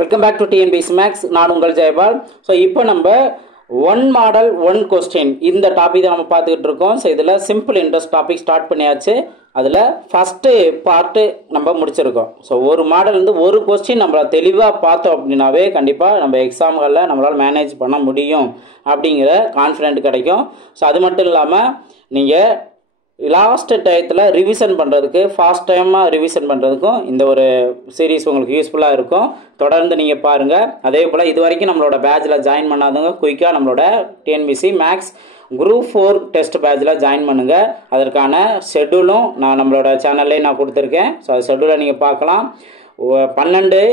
Welcome back to TNPSC maths. நான் உங்கள் Jayapal. So இப்போ நம்ம ஒன் மாடல் ஒன் கொஸ்டின் இந்த டாபிக் தான் நம்ம பார்த்துக்கிட்டு இருக்கோம். ஸோ இதில் சிம்பிள் இன்ட்ரெஸ்ட் டாபிக் ஸ்டார்ட் பண்ணியாச்சு. அதில் ஃபஸ்ட்டு பார்ட்டு நம்ம முடிச்சிருக்கோம். ஸோ ஒரு மாடல் வந்து ஒரு கொஸ்டின் நம்ம தெளிவாக பார்த்தோம் அப்படின்னாவே கண்டிப்பாக நம்ம எக்ஸாம்களில் நம்மளால் மேனேஜ் பண்ண முடியும் அப்படிங்கிற கான்ஃபிடென்ட் கிடைக்கும். ஸோ அது மட்டும் இல்லாமல் நீங்கள் லாஸ்ட் டயத்தில் ரிவிஷன் பண்ணுறதுக்கு ஃபாஸ்ட் டைமாக ரிவிஷன் பண்ணுறதுக்கும் இந்த ஒரு சீரீஸ் உங்களுக்கு யூஸ்ஃபுல்லாக இருக்கும். தொடர்ந்து நீங்கள் பாருங்கள். அதே போல் இது வரைக்கும் நம்மளோட பேட்சில் ஜாயின் பண்ணாதவங்க குயிக்காக நம்மளோட டிஎன்பிஎஸ்சி மேக்ஸ் குரூப் 4 டெஸ்ட் பேட்சில் ஜாயின் பண்ணுங்கள். அதற்கான ஷெட்யூலும் நான் நம்மளோட சேனல்லே நான் கொடுத்துருக்கேன். ஸோ அது ஷெட்யூலை நீங்கள் பார்க்கலாம். 12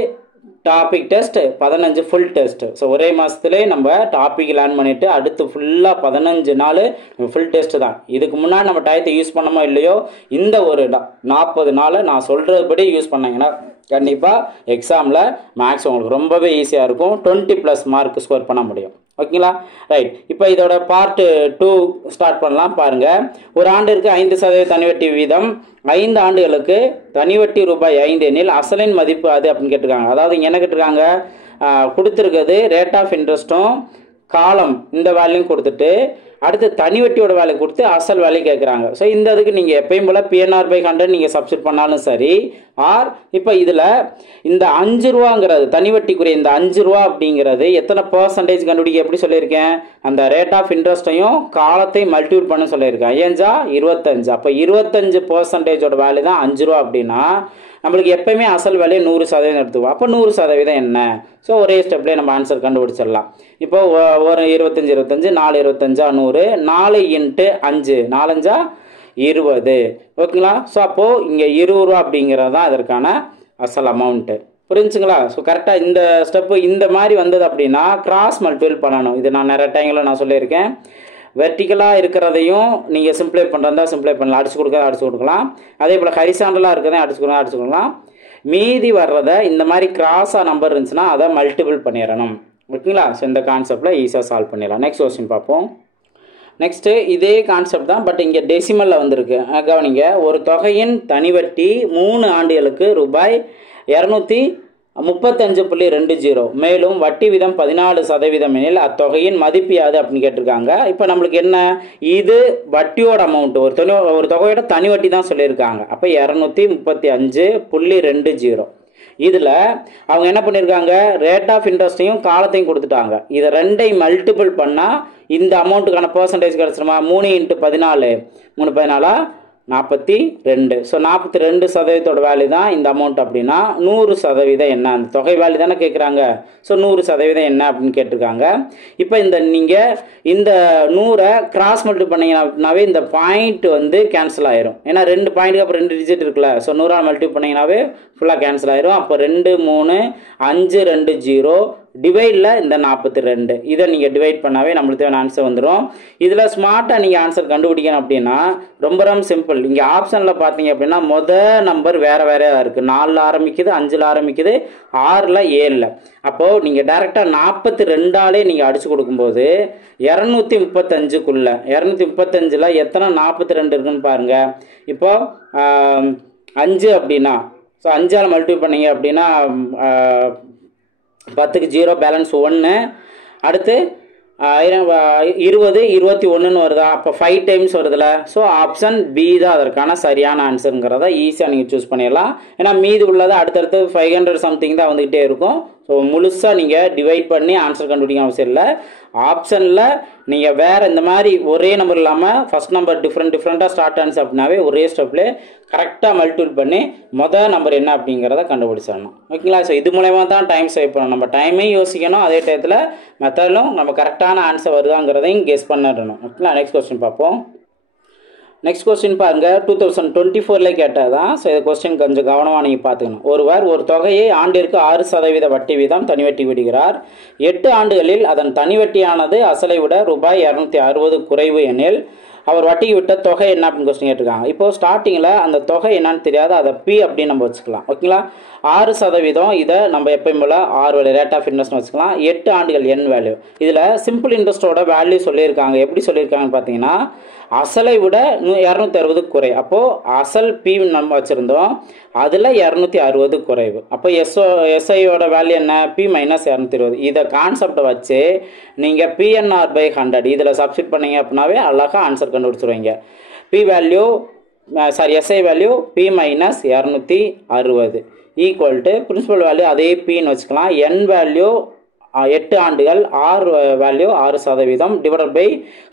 topic test, 15 full test. So ஒரே மாதத்துலேயே நம்ம டாபிக் லேர்ன் பண்ணிவிட்டு அடுத்து ஃபுல்லாக 15 நாள் ஃபுல் டெஸ்ட் தான். இதுக்கு முன்னாடி நம்ம டயத்தை யூஸ் பண்ணமோ இல்லையோ இந்த ஒரு 40 நாள் நான் சொல்கிறபடி யூஸ் பண்ணீங்கன்னா கண்டிப்பாக எக்ஸாமில் மேக்ஸ் உங்களுக்கு ரொம்பவே ஈஸியாக இருக்கும். 20+ மார்க் ஸ்கோர் பண்ண முடியும். ஓகேங்களா? ரைட். இப்போ இதோட பார்ட் 2 ஸ்டார்ட் பண்ணலாம். பாருங்கள். ஒரு ஆண்டிற்கு 5% தனிவட்டி வீதம் 5 ஆண்டுகளுக்கு தனிவட்டி ரூபாய் 5 எனில் அசலின் மதிப்பு அது அப்படின்னு கேட்டிருக்காங்க. அதாவது இங்கே என்ன கேட்டிருக்காங்க, கொடுத்துருக்கிறது ரேட் ஆஃப் இன்ட்ரெஸ்ட்டும் காலம் இந்த வேல்யூயும் கொடுத்துட்டு அடுத்து தனிவட்டியோட வேலை கொடுத்து அசல் வேலையை கேட்குறாங்க. ஸோ இந்த இதுக்கு நீங்கள் எப்பயும் போல் PNR/100 நீங்கள் சப்ஸ்டிட் பண்ணாலும் சரி. ஆர் இப்போ இதில் இந்த 5 ரூபாங்கிறது தனிவட்டிக்குரிய இந்த 5 ரூபா அப்படிங்கிறது எத்தனை பர்சன்டேஜ் கண்டுபிடிக்க எப்படி சொல்லியிருக்கேன், அந்த ரேட் ஆஃப் இன்ட்ரெஸ்ட்டையும் காலத்தையும் மல்டிபிள் பண்ண சொல்லியிருக்கேன். ஏஞ்சா 25. அப்போ 25% வேல்யூ தான் 5 ரூபா. அப்படின்னா நம்மளுக்கு எப்பயுமே அசல் வேலையை 100% எடுத்துவோம். அப்போ 100% என்ன? ஸோ ஒரே ஸ்டெப்லேயே நம்ம ஆன்சர் கண்டுபிடிச்சிடலாம். இப்போ ஒரு 25 4 25 100 4 × 5 4 20. ஓகேங்களா? ஸோ அப்போது இங்கே 20 ரூபா அப்படிங்கிறது தான் அதற்கான அசல் அமௌண்ட்டு. புரிஞ்சுங்களா? ஸோ கரெக்டாக இந்த ஸ்டெப்பு இந்த மாதிரி வந்தது அப்படின்னா கிராஸ் மல்டிபிள் பண்ணணும். இது நான் நிறைய டைமில் நான் சொல்லியிருக்கேன். வெர்டிக்கலாக இருக்கிறதையும் நீங்கள் சிம்ப்ளை பண்ணுறதா சிம்ப்ளை பண்ணலாம், அடிச்சு கொடுக்கலாம். அதே போல் ஹரிசாண்டலாக இருக்கிறதையும் அடிச்சு கொடுக்கலாம். மீதி வர்றதை இந்த மாதிரி கிராஸாக நம்பர் இருந்துச்சுன்னா அதை மல்டிபிள் பண்ணிடணும். ஓகேங்களா? ஸோ இந்த கான்செப்டில் ஈஸியாக சால்வ் பண்ணிடலாம். நெக்ஸ்ட் கொஸ்டின் பார்ப்போம். நெக்ஸ்ட்டு இதே கான்செப்ட் தான், பட் இங்கே டெசிமலில் வந்திருக்கு. கவனிங்க. ஒரு தொகையின் தனிவட்டி 3 ஆண்டுகளுக்கு ரூபாய் 235.20, மேலும் வட்டி வீதம் 14% எனில் அத்தொகையின் மதிப்பு யாது அப்படின்னு கேட்டிருக்காங்க. இப்போ நம்மளுக்கு என்ன, இது வட்டியோட அமௌண்ட், ஒரு தொகையோட தனி வட்டி தான் சொல்லியிருக்காங்க. அப்போ 235.20. இதில் அவங்க என்ன பண்ணியிருக்காங்க, ரேட் ஆஃப் இன்ட்ரெஸ்ட்டையும் காலத்தையும் கொடுத்துட்டாங்க. இதை ரெண்டையும் மல்டிபிள் பண்ணால் இந்த அமௌண்ட்டுக்கான பர்சன்டேஜ் கிடச்சிருமா, 3 × 14 3 14 42. ஸோ 42% வேல்யூ தான் இந்த அமௌண்ட். அப்படின்னா 100% என்ன, அந்த தொகை வேல்யூ தானே கேட்குறாங்க. ஸோ 100% என்ன அப்படின்னு கேட்டிருக்காங்க. இப்போ நீங்கள் இந்த 100 கிராஸ் மல்டிபிள் பண்ணிங்கனாவே இந்த பாயிண்ட் வந்து கேன்சல் ஆயிரும். ஏன்னா 2 பாயிண்ட்டுக்கு அப்புறம் 2 டிஜிட் இருக்குல்ல. ஸோ 100 மல்டிபிள் பண்ணிங்கனாவே ஃபுல்லாக கேன்சல் ஆயிரும். அப்போ 2 3 5 2 0 டிவைடில் இந்த 42. இதை நீங்கள் டிவைட் பண்ணாவே நம்மளுக்கு தேவையான ஆன்சர் வந்துடும். இதில் ஸ்மார்ட்டாக நீங்கள் ஆன்சர் கண்டுபிடிக்கணும் அப்படின்னா ரொம்ப ரொம்ப சிம்பிள். இங்கே ஆப்ஷனில் பார்த்தீங்க அப்படின்னா மொதல் நம்பர் வேறு வேறையாக இருக்குது. 4ல் ஆரம்பிக்குது, 5ல் ஆரம்பிக்குது, 6ல் 7ல். அப்போது நீங்கள் டேரெக்டாக 42ஆலே நீங்கள் அடித்து கொடுக்கும்போது 235க்குள்ளே 235ல் எத்தனை 42 இருக்குன்னு பாருங்கள். இப்போது 5 அப்படின்னா, ஸோ 5ஆல் மல்டிபிள் பண்ணீங்க அப்படின்னா 10க்கு 0 பேலன்ஸ் 1. அடுத்து 20 21 வருதா, அப்போ 5 டைம்ஸ் வருதுல. ஸோ ஆப்ஷன் பி தான் அதற்கான சரியான ஆன்சருங்கிறத ஈஸியாக நீங்கள் சூஸ் பண்ணிடலாம். ஏன்னா மீது உள்ளதை அடுத்தடுத்து 500 சம்திங் தான் வந்துக்கிட்டே இருக்கும். ஸோ முழுசாக நீங்கள் டிவைட் பண்ணி ஆன்சர் கண்டுபிடிக்க அவசியம் இல்லை. ஆப்ஷனில் நீங்கள் வேறு இந்த மாதிரி ஒரே நம்பர் இல்லாமல் ஃபஸ்ட் நம்பர் டிஃப்ரெண்ட்டாக ஸ்டார்ட் ஆன்சர் அப்படின்னாவே ஒரே ஸ்டெப்லேயே கரெக்டாக மல்டிபிள் பண்ணி மொதல் நம்பர் என்ன அப்படிங்கிறத கண்டுபிடிச்சிடணும். ஓகேங்களா? ஸோ இது மூலயமா தான் டைம் சேவ் பண்ணணும். நம்ம டைமையும் யோசிக்கணும், அதே டயத்தில் மெத்தடிலும் நம்ம கரெக்டான ஆன்சர் வருதாங்கிறதையும் கெஸ் பண்ணிடணும். ஓகேங்களா? நெக்ஸ்ட் கொஸ்டின் பார்ப்போம். நெக்ஸ்ட் கொஸ்டின் பாருங்கள். 2024 கேட்டது தான். ஸோ இந்த கொஸ்டின் கொஞ்சம் கவனமாக நீங்கள் பார்த்துக்கணும். ஒருவர் ஒரு தொகையை ஆண்டிற்கு 6% வட்டி வீதம் தனிவட்டி விடுகிறார். 8 ஆண்டுகளில் அதன் தனிவட்டியானது அசலை விட ரூபாய் 260 குறைவு எனில் அவர் வட்டிக்கு விட்ட தொகை என்ன அப்படின்னு கொஸ்டின் கேட்டிருக்காங்க. இப்போ ஸ்டார்டிங்கில் அந்த தொகை என்னன்னு தெரியாது, அதை பி அப்படின்னு நம்ம வச்சுக்கலாம். ஓகேங்களா, 6% இதை நம்ம எப்பயும் போல் 6 வேல்யூ ரேட் ஆஃப் இன்ட்ரெஸ்ட்னு வச்சுக்கலாம். 8 ஆண்டுகள் என் வேல்யூ. இதில் சிம்பிள் இன்ட்ரெஸ்ட்டோட வேல்யூ சொல்லியிருக்காங்க. எப்படி சொல்லியிருக்காங்கன்னு பார்த்தீங்கன்னா, அசலை விட 260 குறை. அப்போது அசல் பி நம்ம வச்சுருந்தோம், அதில் 260 குறைவு. அப்போ எஸ்ஐயோட வேல்யூ என்ன, பி மைனஸ் 220. இதை கான்செப்டை வச்சு நீங்கள் பிஎன்ஆர் பை 100 இதில் சப்ஸ்டிட் பண்ணீங்க அப்படின்னாவே அழகாக ஆன்சர் கண்டுபிடிச்சிருவீங்க. P value SI value P minus 260 equal to principal value அதே பின்னு வச்சுக்கலாம். என் வேல்யூ 8 ஆண்டுகள், ஆர் வேல்யூ 6% டிவைடட் பை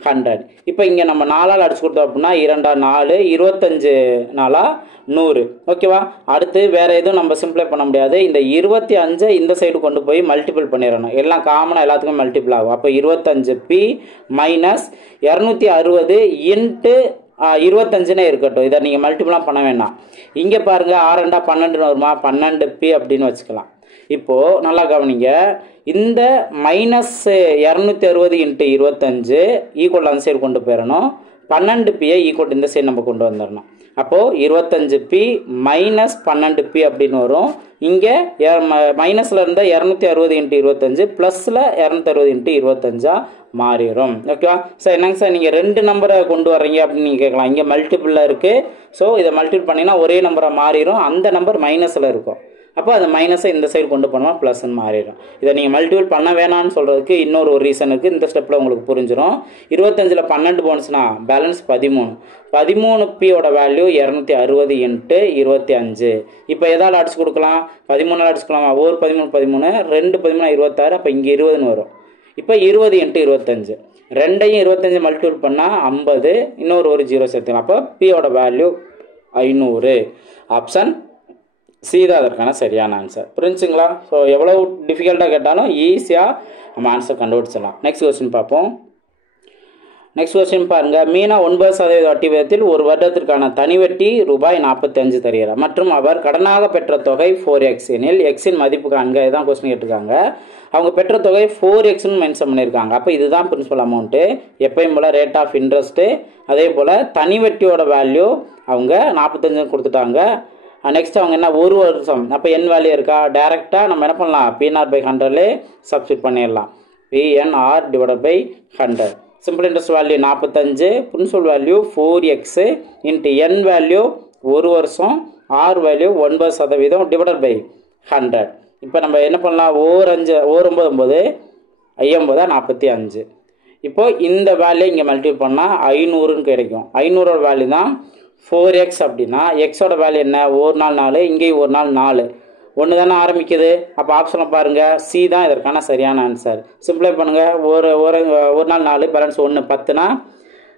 100. இப்போ இங்கே நம்ம 4ஆல் அடிச்சு கொடுத்தோம் அப்படின்னா 2 4 25 4 100. ஓகேவா, அடுத்து வேறு எதுவும் நம்ம சிம்பிளை பண்ண முடியாது. இந்த 25 இந்த சைடு கொண்டு போய் மல்டிபிள் பண்ணிடணும். எல்லாம் காமனாக எல்லாத்துக்கும் மல்டிபிள் ஆகும். அப்போ 25p மைனஸ் 260 இன்ட்டு 25னே இருக்கட்டும். இதை நீங்கள் மல்டிபிளாக பண்ண வேண்டாம். இங்கே பாருங்கள் 6 2 12 வருமா, 12p அப்படின்னு வச்சுக்கலாம். இப்போது நல்லா கவனிங்க, இந்த மைனஸ் 260 இன்ட்டு 25 ஈக்குவல் அந்த சைடு கொண்டு போயிடணும். 12pயை ஈக்குவல் இந்த சைடு நம்ம கொண்டு வந்துடணும். அப்போது 25p மைனஸ் 12p அப்படின்னு வரும். இங்கே மைனஸில் இருந்தால் 260 இன்ட்டு 25 ப்ளஸில் 260 இன்ட்டு 25 மாறிடும். ஓகேவா சார், என்னங்க சார் நீங்கள் 2 நம்பரை கொண்டு வர்றீங்க அப்படின்னு நீங்கள் கேட்கலாம். இங்கே மல்டிபிளில் இருக்குது. ஸோ இதை மல்டிபிள் பண்ணிங்கன்னா ஒரே நம்பராக மாறிடும். அந்த நம்பர் மைனஸில் இருக்கும். அப்போ அந்த மைனஸை இந்த சைடு கொண்டு போனோம்னா ப்ளஸ்ன்னு மாறிடும். இதை நீங்கள் மல்டிபிள் பண்ண வேணான்னு சொல்கிறதுக்கு இன்னொரு ரீசன் இருக்குது. இந்த ஸ்டெப்பில் உங்களுக்கு புரிஞ்சிடும். 25ல் 12 போனுச்சுன்னா பேலன்ஸ் 13. 13pயோட வேல்யூ 260 இன்ட்டு 25. இப்போ எதால் அடிச்சு கொடுக்கலாம், 13 அடிச்சுக்கலாமா, ஒரு 13 13 2 13 26. அப்போ இங்கே 20ன்னு வரும். இப்போ 20 இன்ட்டு 25 2ஐயும் 25 மல்டிபிள் பண்ணால் 50, இன்னொரு 0 சேர்த்துக்கலாம். அப்போ பியோட வேல்யூ 500. ஆப்ஷன் சி தான் அதற்கான சரியான ஆன்சர். புரிஞ்சுங்களா? ஸோ எவ்வளோ டிஃபிகல்ட்டாக கேட்டாலும் ஈஸியாக நம்ம ஆன்சர் கண்டுபிடிச்சிடலாம். நெக்ஸ்ட் கொஸ்டின் பார்ப்போம். நெக்ஸ்ட் கொஸ்டின் பாருங்கள். மீனா 9% வட்டி விதத்தில் ஒரு வருடத்திற்கான தனி வட்டி ரூபாய் 45 தருகிறார் மற்றும் அவர் கடனாக பெற்ற தொகை 4x எனில் எக்ஸின் மதிப்பு காண்க. இதுதான் கொஸ்டின் கேட்டிருக்காங்க. அவங்க பெற்ற தொகை 4xன்னு மென்ஷன் பண்ணியிருக்காங்க. அப்போ இதுதான் பிரின்சிபல் அமௌண்ட்டு. எப்பயும் போல் ரேட் ஆஃப் இன்ட்ரெஸ்ட்டு, அதே போல் தனி வட்டியோட வேல்யூ அவங்க 45 கொடுத்துட்டாங்க. நெக்ஸ்ட் அவங்க என்ன, ஒரு வருஷம். அப்போ என் வேல்யூ இருக்கா, டேரெக்டாக நம்ம என்ன பண்ணலாம், பிஎன்ஆர் பை 100லே சப்ஸ்டிட் பண்ணிடலாம். PNR divided by 100. Simple interest value 45, principal value 4x into N value ஒரு வருஷம், ஆர் வேல்யூ 9% டிவைடட் பை 100. இப்போ நம்ம என்ன பண்ணலாம், ஓர் 9 50 45. இப்போது இந்த வேல்யூ இங்கே மல்டிபிள் பண்ணால் 500ன்னு கிடைக்கும். 500ஓட வேல்யூ தான் 4x அப்படின்னா எக்ஸோட வேல்யூ என்ன, ஒரு நாள் 4, இங்கேயும் ஒரு நாள் 4, ஒன்று தானே ஆரம்பிக்குது. அப்போ ஆப்ஷனை பாருங்கள், சி தான் இதற்கான சரியான ஆன்சர். சிம்பிளை பண்ணுங்கள். ஒரு நாள் 4, பேலன்ஸ் 1 10னா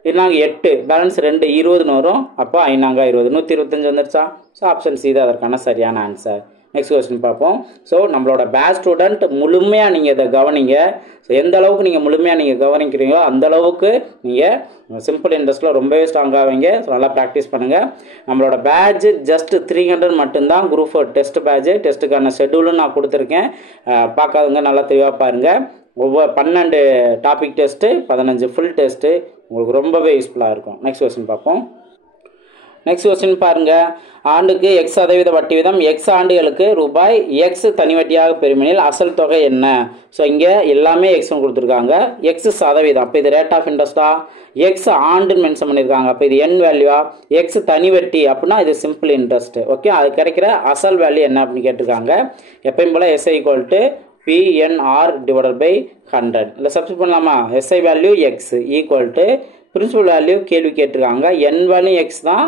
இருந்தாங்க 8, பேலன்ஸ் 2 20ன்னு வரும். அப்போ 5 20 125 வந்துருச்சா. ஸோ ஆப்ஷன் சி தான் அதற்கான சரியான ஆன்சர். நெக்ஸ்ட் கொஸ்டின் பார்ப்போம். ஸோ நம்மளோட பேட்ச் ஸ்டூடெண்ட் முழுமையாக நீங்கள் இதை கவனிங்க. ஸோ எந்த அளவுக்கு நீங்கள் முழுமையாக நீங்கள் கவனிக்கிறீங்களோ அந்த அளவுக்கு நீங்கள் சிம்பிள் இன்ட்ரெஸ்ட்டில் ரொம்பவே ஸ்ட்ராங்காக ஆவீங்க. ஸோ நல்லா ப்ராக்டிஸ் பண்ணுங்கள். நம்மளோட பேட்ச் ஜஸ்ட் 300 மட்டும்தான். Group 4 test batch. டெஸ்ட்டுக்கான ஷெட்யூலும் நான் கொடுத்துருக்கேன். பார்க்காதவங்க நல்லா தெளிவாக பாருங்கள். ஒவ்வொரு 12 டாபிக் டெஸ்ட்டு, 15 ஃபுல் டெஸ்ட்டு உங்களுக்கு ரொம்பவே யூஸ்ஃபுல்லாக இருக்கும். நெக்ஸ்ட் கொஸ்டின் பார்ப்போம். நெக்ஸ்ட் கொஸ்டின் பாருங்கள். ஆண்டுக்கு x% வட்டி வீதம் x ஆண்டுகளுக்கு ரூபாய் x தனி வட்டியாக பெறுமெனில் அசல் தொகை என்ன? ஸோ இங்கே எல்லாமே எக்ஸ்னு கொடுத்துருக்காங்க. x%. அப்போ இது ரேட் ஆஃப் இன்ட்ரெஸ்டா, x ஆண்டுன்னு மென்ஷன் பண்ணியிருக்காங்க. அப்போ இது என் வேல்யூவா, x தனி வட்டி அப்படின்னா இது சிம்பிள் இன்ட்ரெஸ்ட். ஓகே, அது கிடைக்கிற அசல் வேல்யூ என்ன அப்படின்னு கேட்டிருக்காங்க. எப்பயும் போல் SI = PNR டிவைடட் பை 100. இல்லை சப்ஸ்டிட் பண்ணலாமா. SI value x equal to principal value கேள்வி கேட்டிருக்காங்க. n வேல்யூ x தான்,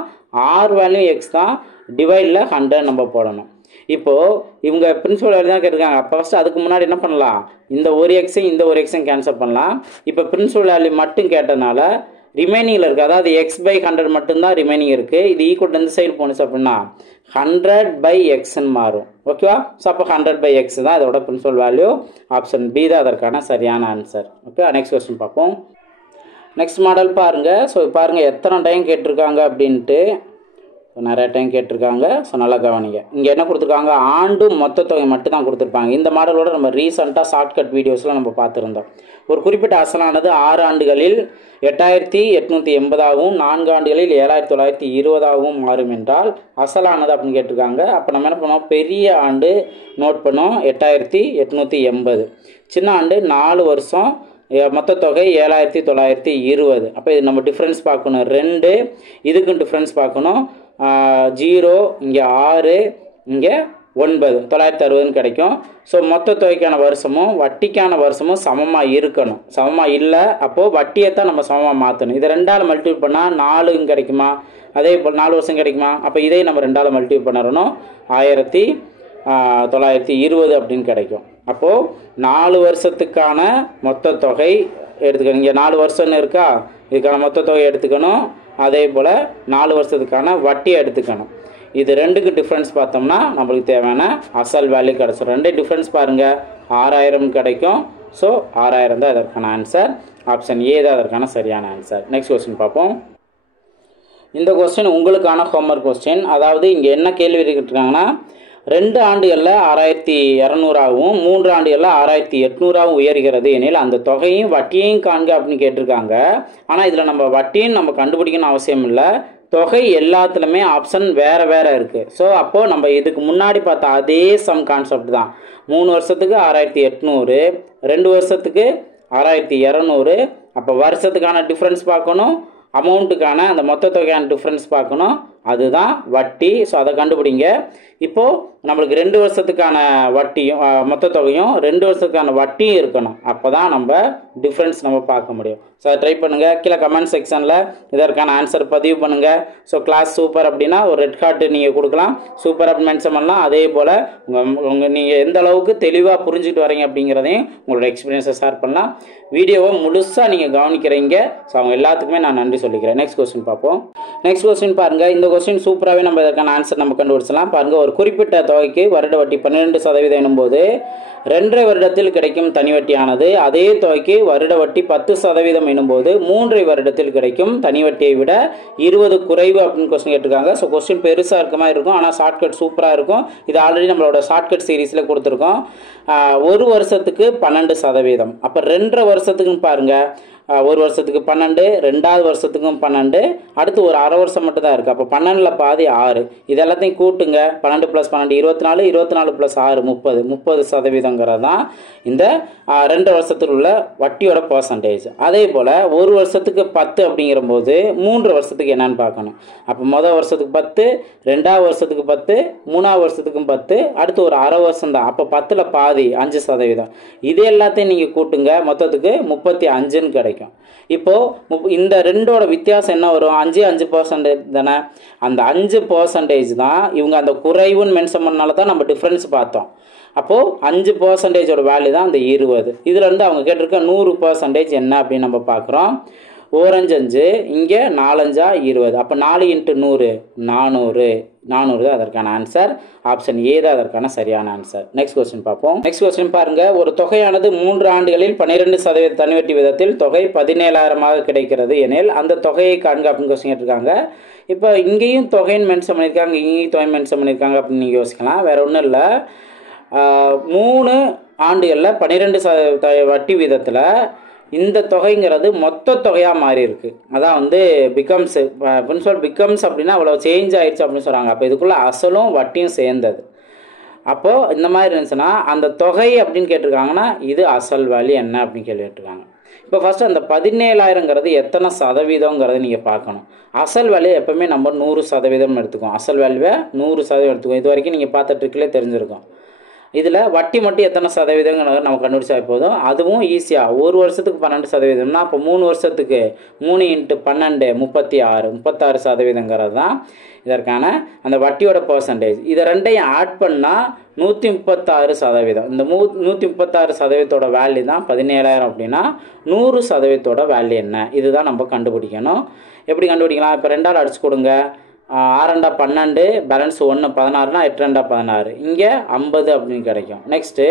ஆர் வேல்யூ எக்ஸ் தான், டிவைடில் 100 நம்ம போடணும். இப்போது இவங்க பிரின்சிபல் வேல்யூ தான் கேட்டிருக்காங்க. அப்போ ஃபஸ்ட்டு அதுக்கு முன்னாடி என்ன பண்ணலாம், இந்த ஒரு எக்ஸையும் இந்த ஒரு எக்ஸையும் கேன்சல் பண்ணலாம். இப்போ பிரின்சிபல் வேல்யூ மட்டும் கேட்டனால ரிமைனிங்கில் இருக்குது, அதாவது x/100 மட்டும்தான் ரிமைனிங் இருக்குது. இது ஈக்குவல் இந்த சைடு போணுச்சு அப்படின்னா 100/xன்னு மாறும். ஓகேவா. ஸோ அப்போ 100/x தான் இதோட பிரின்சிபல் வேல்யூ. ஆப்ஷன் பி தான் அதற்கான சரியான ஆன்சர். ஓகே, நெக்ஸ்ட் கொஸ்டின் பார்ப்போம். நெக்ஸ்ட் மாடல் பாருங்கள். ஸோ பாருங்கள் எத்தனை டைம் கேட்டிருக்காங்க அப்படின்ட்டு. நிறைய டைம் கேட்டிருக்காங்க. ஸோ நல்லா கவனிங்க. இங்கே என்ன கொடுத்துருக்காங்க, ஆண்டு மொத்த தொகை மட்டும் தான் கொடுத்துருப்பாங்க. இந்த மாடலோட நம்ம ரீசெண்டாக ஷார்ட்கட் வீடியோஸ்லாம் நம்ம பார்த்துருந்தோம். ஒரு குறிப்பிட்ட அசலானது 6 ஆண்டுகளில் 8880ஆகவும் 4 ஆண்டுகளில் 7920ஆகவும் மாறும் என்றால் அசலானது அப்படின்னு கேட்டிருக்காங்க. அப்போ நம்ம என்ன பண்ணோம், பெரிய ஆண்டு நோட் பண்ணோம் 8880, சின்ன ஆண்டு 4 வருஷம், மொத்த தொகை 7920. அப்போ இது நம்ம டிஃப்ரென்ஸ் பார்க்கணும். 2 இதுக்கும் டிஃப்ரென்ஸ் பார்க்கணும். 0 இங்கே 6 இங்கே 9 960 கிடைக்கும். ஸோ மொத்த தொகைக்கான வருஷமும் வட்டிக்கான வருஷமும் சமமாக இருக்கணும். சமமாக இல்லை அப்போது வட்டியை தான் நம்ம சமமாக மாற்றணும். இதை 2ஆல் மல்டிபிள் பண்ணால் 4 கிடைக்குமா, அதே போல் 4 வருஷம் கிடைக்குமா. அப்போ இதை நம்ம 2ஆல் மல்டிபிள் பண்ணணும், 1920 அப்படின்னு கிடைக்கும். அப்போது 4 வருஷத்துக்கான மொத்த தொகை எடுத்துக்கணும். இங்கே 4 வருஷம்னு இருக்கா, இதுக்கான மொத்த தொகை எடுத்துக்கணும். அதே போல் 4 வருஷத்துக்கான வட்டியை எடுத்துக்கணும். இது 2க்கு டிஃப்ரென்ஸ் பார்த்தோம்னா நம்மளுக்கு தேவையான அசல் வேல்யூ கிடச்சிடும். 2 டிஃப்ரென்ஸ் பாருங்கள், 6000 கிடைக்கும். ஸோ 6000 தான் அதற்கான ஆன்சர். ஆப்ஷன் ஏ தான் அதற்கான சரியான ஆன்சர். நெக்ஸ்ட் கொஸ்டின் பார்ப்போம். இந்த கொஸ்டின் உங்களுக்கான ஹோம்ஒர்க் கொஸ்டின். அதாவது இங்கே என்ன கேள்வி இருக்காங்கன்னா, 2 ஆண்டுகளில் 6200ஆகவும் 3 ஆண்டுகளில் 6800ஆகவும் உயர்கிறது எனில் அந்த தொகையும் வட்டியையும் காண்க அப்படின்னு கேட்டிருக்காங்க. ஆனால் இதில் நம்ம வட்டியும் நம்ம கண்டுபிடிக்கணும் அவசியம் இல்லை. தொகை எல்லாத்துலேயுமே ஆப்ஷன் வேறு வேறு இருக்குது. ஸோ அப்போது நம்ம இதுக்கு முன்னாடி பார்த்த அதே சம் கான்செப்ட் தான். 3 வருஷத்துக்கு 6800, 2 வருஷத்துக்கு 6200. அப்போ வருஷத்துக்கான டிஃப்ரென்ஸ் பார்க்கணும், அமௌண்ட்டுக்கான அந்த மொத்த தொகையான டிஃப்ரென்ஸ் பார்க்கணும், அதுதான் வட்டி. ஸோ அதை கண்டுபிடிங்க. இப்போது நம்மளுக்கு 2 வருஷத்துக்கான வட்டியும் மொத்த தொகையும் 2 வருஷத்துக்கான வட்டியும் இருக்கணும். அப்போ தான் நம்ம டிஃப்ரென்ஸ் நம்ம பார்க்க முடியும். ஸோ அதை ட்ரை பண்ணுங்கள். கீழே கமெண்ட் செக்ஷனில் இதற்கான ஆன்சர் பதிவு பண்ணுங்கள். ஸோ கிளாஸ் சூப்பர் அப்படின்னா ஒரு ரெட் ஹார்ட் நீங்கள் கொடுக்கலாம், சூப்பர் அப்படின்னு மென்ஷன் பண்ணலாம். அதே போல் உங்கள் நீங்கள் எந்த அளவுக்கு தெளிவாக புரிஞ்சுக்கிட்டு வரீங்க அப்படிங்கிறதையும் உங்களோட எக்ஸ்பீரியன்ஸை ஷேர் பண்ணலாம். வீடியோவை முழுசாக நீங்கள் கவனிக்கிறீங்க. ஸோ அவங்க எல்லாத்துக்குமே நான் நன்றி சொல்லிக்கிறேன். நெக்ஸ்ட் கொஸ்டின் பார்ப்போம். நெக்ஸ்ட் கொஸ்டின் பாருங்கள். இந்த கொஸ்டின் சூப்பராகவே நம்ம இதற்கான ஆன்சர் நம்ம கண்டுபிடிச்சலாம். பாருங்கள், ஒரு குறிப்பிட்ட தொகைக்கு வருட வட்டி 12% எனும்போது 2 வருடத்தில் கிடைக்கும் தனி வட்டியானது அதே தொகைக்கு வருட வட்டி 10% எனும்போது 3 வருடத்தில் கிடைக்கும் தனி வட்டியை விட 20 குறைவு அப்படின்னு கொஸ்டின் கேட்டிருக்காங்க. ஸோ கொஸ்டின் பெருசாக இருக்க மாதிரி இருக்கும், ஆனால் ஷார்ட்கட் சூப்பராக இருக்கும். இது ஆல்ரெடி நம்மளோட ஷார்ட்கட் சீரீஸில் கொடுத்துருக்கோம். 1 வருஷத்துக்கு 12%. அப்போ 2.5 வருஷத்துக்குன்னு பாருங்கள், 1 வருஷத்துக்கு 12, 2வது வருஷத்துக்கும் 12, அடுத்து ஒரு அரை வருஷம் மட்டும் தான் இருக்குது. அப்போ 12ல் பாதி 6. இது எல்லாத்தையும் கூட்டுங்க. 12 + 12 24, 24 + 6 30% தான் இந்த 2 வருஷத்தில் உள்ள வட்டியோட பர்சன்டேஜ். அதே போல் 1 வருஷத்துக்கு 10 அப்படிங்கிறபோது 3 வருஷத்துக்கு என்னன்னு பார்க்கணும். அப்போ மொதல் வருஷத்துக்கு 10, 2வது வருஷத்துக்கு 10, 3வது வருஷத்துக்கும் 10, அடுத்து ஒரு அரை வருஷம் தான். அப்போ 10ல் பாதி 5%. இது எல்லாத்தையும் நீங்கள் கூட்டுங்க, மொத்தத்துக்கு 35ன்னு கிடைக்கும். இப்போது இந்த 2ஓட வித்தியாசம் என்ன வரும், 5% தானே. அந்த 5% தான் இவங்க அந்த குறைவுன்னு மென்ஷன் பண்ணனால தான் நம்ம டிஃப்ரென்ஸ் பார்த்தோம். அப்போது 5%ஓட வேல்யூ தான் அந்த 20. இதில் இருந்து அவங்க கேட்டிருக்க 100% என்ன அப்படின்னு நம்ம பார்க்குறோம். 4 5 5, இங்கே 4 5 20. அப்போ 4 × 100 400 தான் அதற்கான ஆன்சர். ஆப்ஷன் ஏ தான் அதற்கான சரியான ஆன்சர். நெக்ஸ்ட் கொஸ்டின் பார்ப்போம். நெக்ஸ்ட் கொஸ்டின் பாருங்க, ஒரு தொகையானது 3 ஆண்டுகளில் 12% தனிவட்டி விதத்தில் தொகை 17,000 கிடைக்கிறது எனில் அந்த தொகையை காண்க அப்படின்னு கொஸ்டின் கேட்டிருக்காங்க. இப்போ இங்கேயும் தொகைன்னு மென்ஷன் பண்ணியிருக்காங்க, இங்கேயும் தொகை மென்ஷன் பண்ணியிருக்காங்க அப்படின்னு நீங்கள் யோசிக்கலாம். வேற ஒன்றும் இல்லை, 3 ஆண்டுகளில் 12% வட்டி விதத்தில் இந்த தொகைங்கிறது மொத்த தொகையாக மாறி இருக்கு. அதான் வந்து பிகம்ஸ் பிரின்சிபல் பிகம்ஸ் அப்படின்னா அவ்வளோ சேஞ்ச் ஆயிடுச்சு அப்படின்னு சொல்கிறாங்க. அப்போ இதுக்குள்ளே அசலும் வட்டியும் சேர்ந்தது. அப்போது இந்த மாதிரி இருந்துச்சுன்னா அந்த தொகை அப்படின்னு கேட்டிருக்காங்கன்னா இது அசல் வேல்யூ என்ன அப்படின்னு கேட்டிருக்காங்க. இப்போ ஃபஸ்ட்டு அந்த 17,000ங்கிறது எத்தனை சதவீதங்கிறத நீங்கள் பார்க்கணும். அசல் வேல்யூ எப்போவுமே நம்ம 100% எடுத்துக்கோம். அசல் வேல்யூவை 100% எடுத்துக்கோம். இது வரைக்கும் நீங்கள் பார்த்த ட்ரிக்லேயே தெரிஞ்சிருக்கும். இதில் வட்டி மட்டும் எத்தனை சதவீதங்கிறத நம்ம கண்டுபிடிச்சா போதும். அதுவும் ஈஸியாக 1 வருஷத்துக்கு 12%னா அப்போ 3 வருஷத்துக்கு 3 × 12 36% தான் இதற்கான அந்த வட்டியோட பர்சன்டேஜ். இதை ரெண்டையும் ஆட் பண்ணால் 136%. இந்த 136%ஓட வேல்யூ தான் 17,000 அப்படின்னா 100%ஓட வேல்யூ என்ன, இதுதான் நம்ம கண்டுபிடிக்கணும். எப்படி கண்டுபிடிக்கலாம்? இப்போ 2ஆல் அடிச்சு கொடுங்க. 6 2 12, பேலன்ஸ் 1 16னா 8 2 16, இங்கே 50 அப்படின்னு கிடைக்கும். நெக்ஸ்ட்டு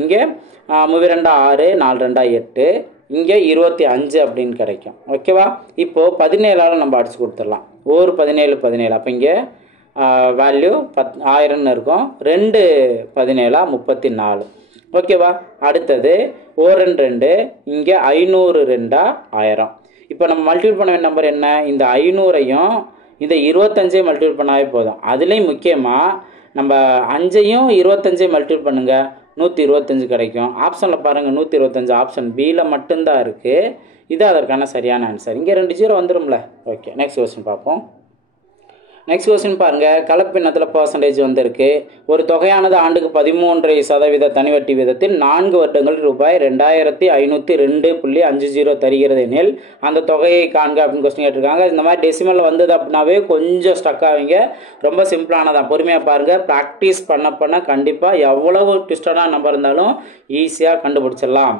இங்கே 2 6, 4 2 8, இங்கே 25 அப்படின்னு கிடைக்கும். ஓகேவா? இப்போது 17ஆல் நம்ம அடிச்சு கொடுத்துடலாம். ஒரு 17 அப்போ இங்கே வேல்யூ 1000 இருக்கும். 2 17 34. ஓகேவா? அடுத்தது 1 2 இங்கே 500 2 1000. இப்போ நம்ம மல்டிபிள் பண்ண வேண்டிய நம்பர் என்ன? இந்த 500ஐயும் இந்த 25ஐயும் மல்டிபிள் பண்ணாவே போதும். அதுலேயும் முக்கியமாக நம்ம 5ஐயும் 25ஐயும் மல்டிபிள் பண்ணுங்கள், 125 கிடைக்கும். ஆப்ஷனில் பாருங்கள் 125 ஆப்ஷன் பியில் மட்டும்தான் இருக்குது. இது அதற்கான சரியான ஆன்சர். இங்கே 2 0 வந்துடும்ல. ஓகே, நெக்ஸ்ட் கொஸ்டின் பார்ப்போம். நெக்ஸ்ட் கொஸ்டின் பாருங்கள். கலப்பினத்தில் பர்சன்டேஜ் வந்திருக்கு. ஒரு தொகையானது ஆண்டுக்கு 13% தனி வட்டி வீதத்தில் 4 வருடங்கள் ரூபாய் 2502.50 தருகிறது எனில் அந்த தொகையை காண்க அப்படின்னு கொஸ்டின் கேட்டிருக்காங்க. இந்த மாதிரி டெசிமல் வந்தது அப்படின்னாவே கொஞ்சம் ஸ்டக் ஆவீங்க. ரொம்ப சிம்பிளானதான், பொறுமையாக பாருங்கள். ப்ராக்டிஸ் பண்ண கண்டிப்பாக எவ்வளவு ட்விஸ்டடான நம்பர் இருந்தாலும் ஈஸியாக கண்டுபிடிச்சிடலாம்.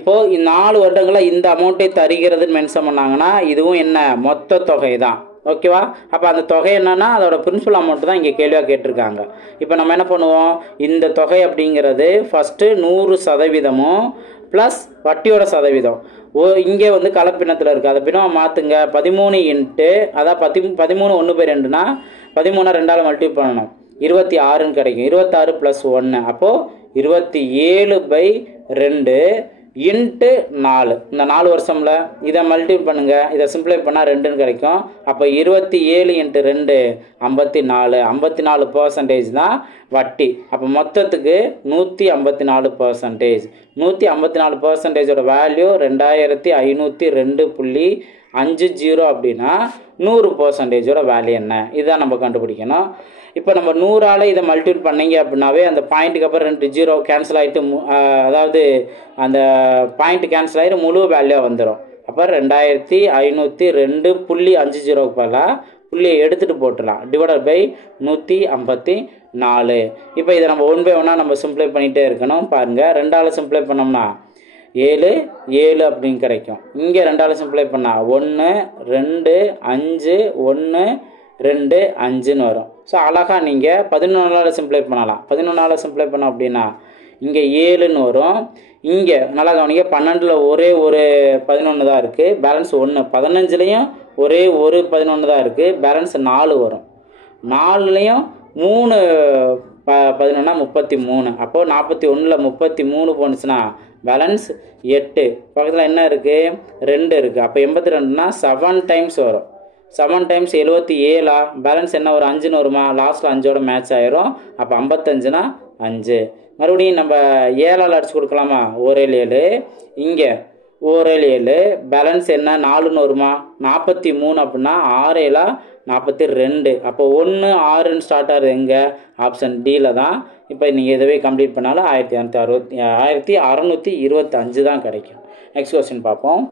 இப்போது 4 வருடங்களில் இந்த அமௌண்ட்டை தருகிறதுன்னு மென்ஷன் பண்ணாங்கன்னா இதுவும் என்ன? மொத்த தொகை தான். ஓகேவா? அப்போ அந்த தொகை என்னன்னா அதோட பிரின்சிபல் அமௌண்ட் தான் இங்கே கேள்வியாக கேட்டிருக்காங்க. இப்போ நம்ம என்ன பண்ணுவோம்? இந்த தொகை அப்படிங்கிறது ஃபஸ்ட்டு 100% ப்ளஸ் வட்டியோட சதவீதம். இங்கே வந்து கலப்பினத்தில் இருக்குது. அதை பின்ன மாற்றுங்க. 13 இன்ட்டு அதான் 13 1/2னா 13 2ஆல் மல்டிபிள் பண்ணணும். 26ன்னு கிடைக்கும். 26 + 1 அப்போது 27/2 இன்ட்டு 4. இந்த 4 வருஷம்ல இதை மல்டிபிள் பண்ணுங்கள். இதை சிம்பிளை பண்ணால் 2ன்னு கிடைக்கும். அப்போ 27 × 2 54. 54% தான் வட்டி. அப்போ மொத்தத்துக்கு 154%. 154%ஓட வேல்யூ 2502.50 அப்படின்னா 100%ஓட வேல்யூ என்ன? இதுதான் நம்ம கண்டுபிடிக்கணும். இப்போ நம்ம 100ஆல் இதை மல்டிபிள் பண்ணிங்க அப்படின்னாவே அந்த பாயிண்ட்டுக்கு அப்புறம் 2 0 கேன்சல் ஆகிட்டு, அதாவது அந்த பாயிண்ட் கேன்சல் ஆகிட்டு முழு வேல்யூ வந்துடும். அப்போ 2502.50 பதிலாக புள்ளியை எடுத்துகிட்டு போட்டுடலாம். Divided by 154. இப்போ இதை நம்ம 1 by 1 நம்ம சிம்பிளை பண்ணிகிட்டே இருக்கணும். பாருங்கள், 2ஆல் சிம்பிளை பண்ணோம்னா 7 7 அப்படின்னு கிடைக்கும். இங்கே 2ஆல் சிம்பிளை பண்ணால் 1 2 5 1 2 5ன்னு வரும். ஸோ அழகாக நீங்கள் 11ஆல் சிம்பிளை பண்ணலாம். 11ஆல் சிம்பிளை பண்ணோம் அப்படின்னா இங்கே 7ன்னு வரும். இங்கே நல்லா கவனிங்க, 12ல் ஒரே ஒரு 11 தான் இருக்குது, பேலன்ஸ் 1. 15லையும் ஒரே ஒரு 11 தான் இருக்குது, பேலன்ஸ் 4 வரும். 4லையும் 3 11னா 33. அப்போது 41ல் 33 போணுச்சுன்னா பேலன்ஸ் 8. பக்கத்தில் என்ன இருக்குது? 2 இருக்குது. அப்போ 82னா 7 டைம்ஸ் வரும். 7 டைம்ஸ் 77. பேலன்ஸ் என்ன ஒரு 5ன்னு வருமா? லாஸ்ட்டில் 5ஓட மேட்ச் ஆயிரும். அப்போ 55னா 5. மறுபடியும் நம்ம 7ஆல் அடிச்சு கொடுக்கலாமா? 1 7. இங்கே 1 7. பேலன்ஸ் என்ன? 4ன்னு வருமா? 43 அப்படின்னா 6 7 42. அப்போ 1 6ன்னு ஸ்டார்ட் ஆகுது எங்கே? ஆப்ஷன் டியில் தான். இப்போ நீங்கள் இதுவே கம்ப்ளீட் பண்ணாலும் 1625 தான் கிடைக்கும். நெக்ஸ்ட் கொஸ்டின் பார்ப்போம்.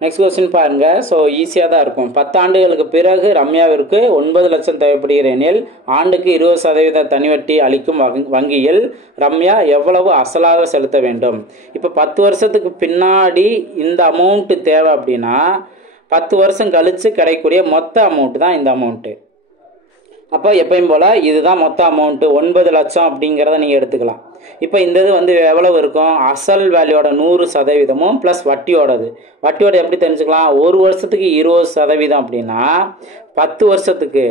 நெக்ஸ்ட் கொஸ்டின் பாருங்கள். ஸோ ஈஸியாக தான் இருக்கும். 10 ஆண்டுகளுக்கு பிறகு ரம்யாவிற்கு 9 லட்சம் தேவைப்படுகிற எனில் ஆண்டுக்கு 20% தனி வட்டி அளிக்கும் வங்கியில் ரம்யா எவ்வளவு அசலாக செலுத்த வேண்டும்? இப்போ 10 வருஷத்துக்கு பின்னாடி இந்த அமௌண்ட்டு தேவை அப்படின்னா 10 வருஷம் கழித்து கிடைக்கக்கூடிய மொத்த அமௌண்ட்டு தான் இந்த அமௌண்ட்டு. அப்போ எப்பயும் போல் இதுதான் மொத்த அமௌண்ட்டு 9 லட்சம் அப்படிங்கிறத நீங்கள் எடுத்துக்கலாம். இப்போ இந்த இது வந்து எவ்வளவு இருக்கும்? அசல் வேல்யூட 100% ப்ளஸ் வட்டியோடது. வட்டியோட எப்படி தெரிஞ்சுக்கலாம்? ஒரு வருஷத்துக்கு 20% அப்படின்னா 10 வருஷத்துக்கு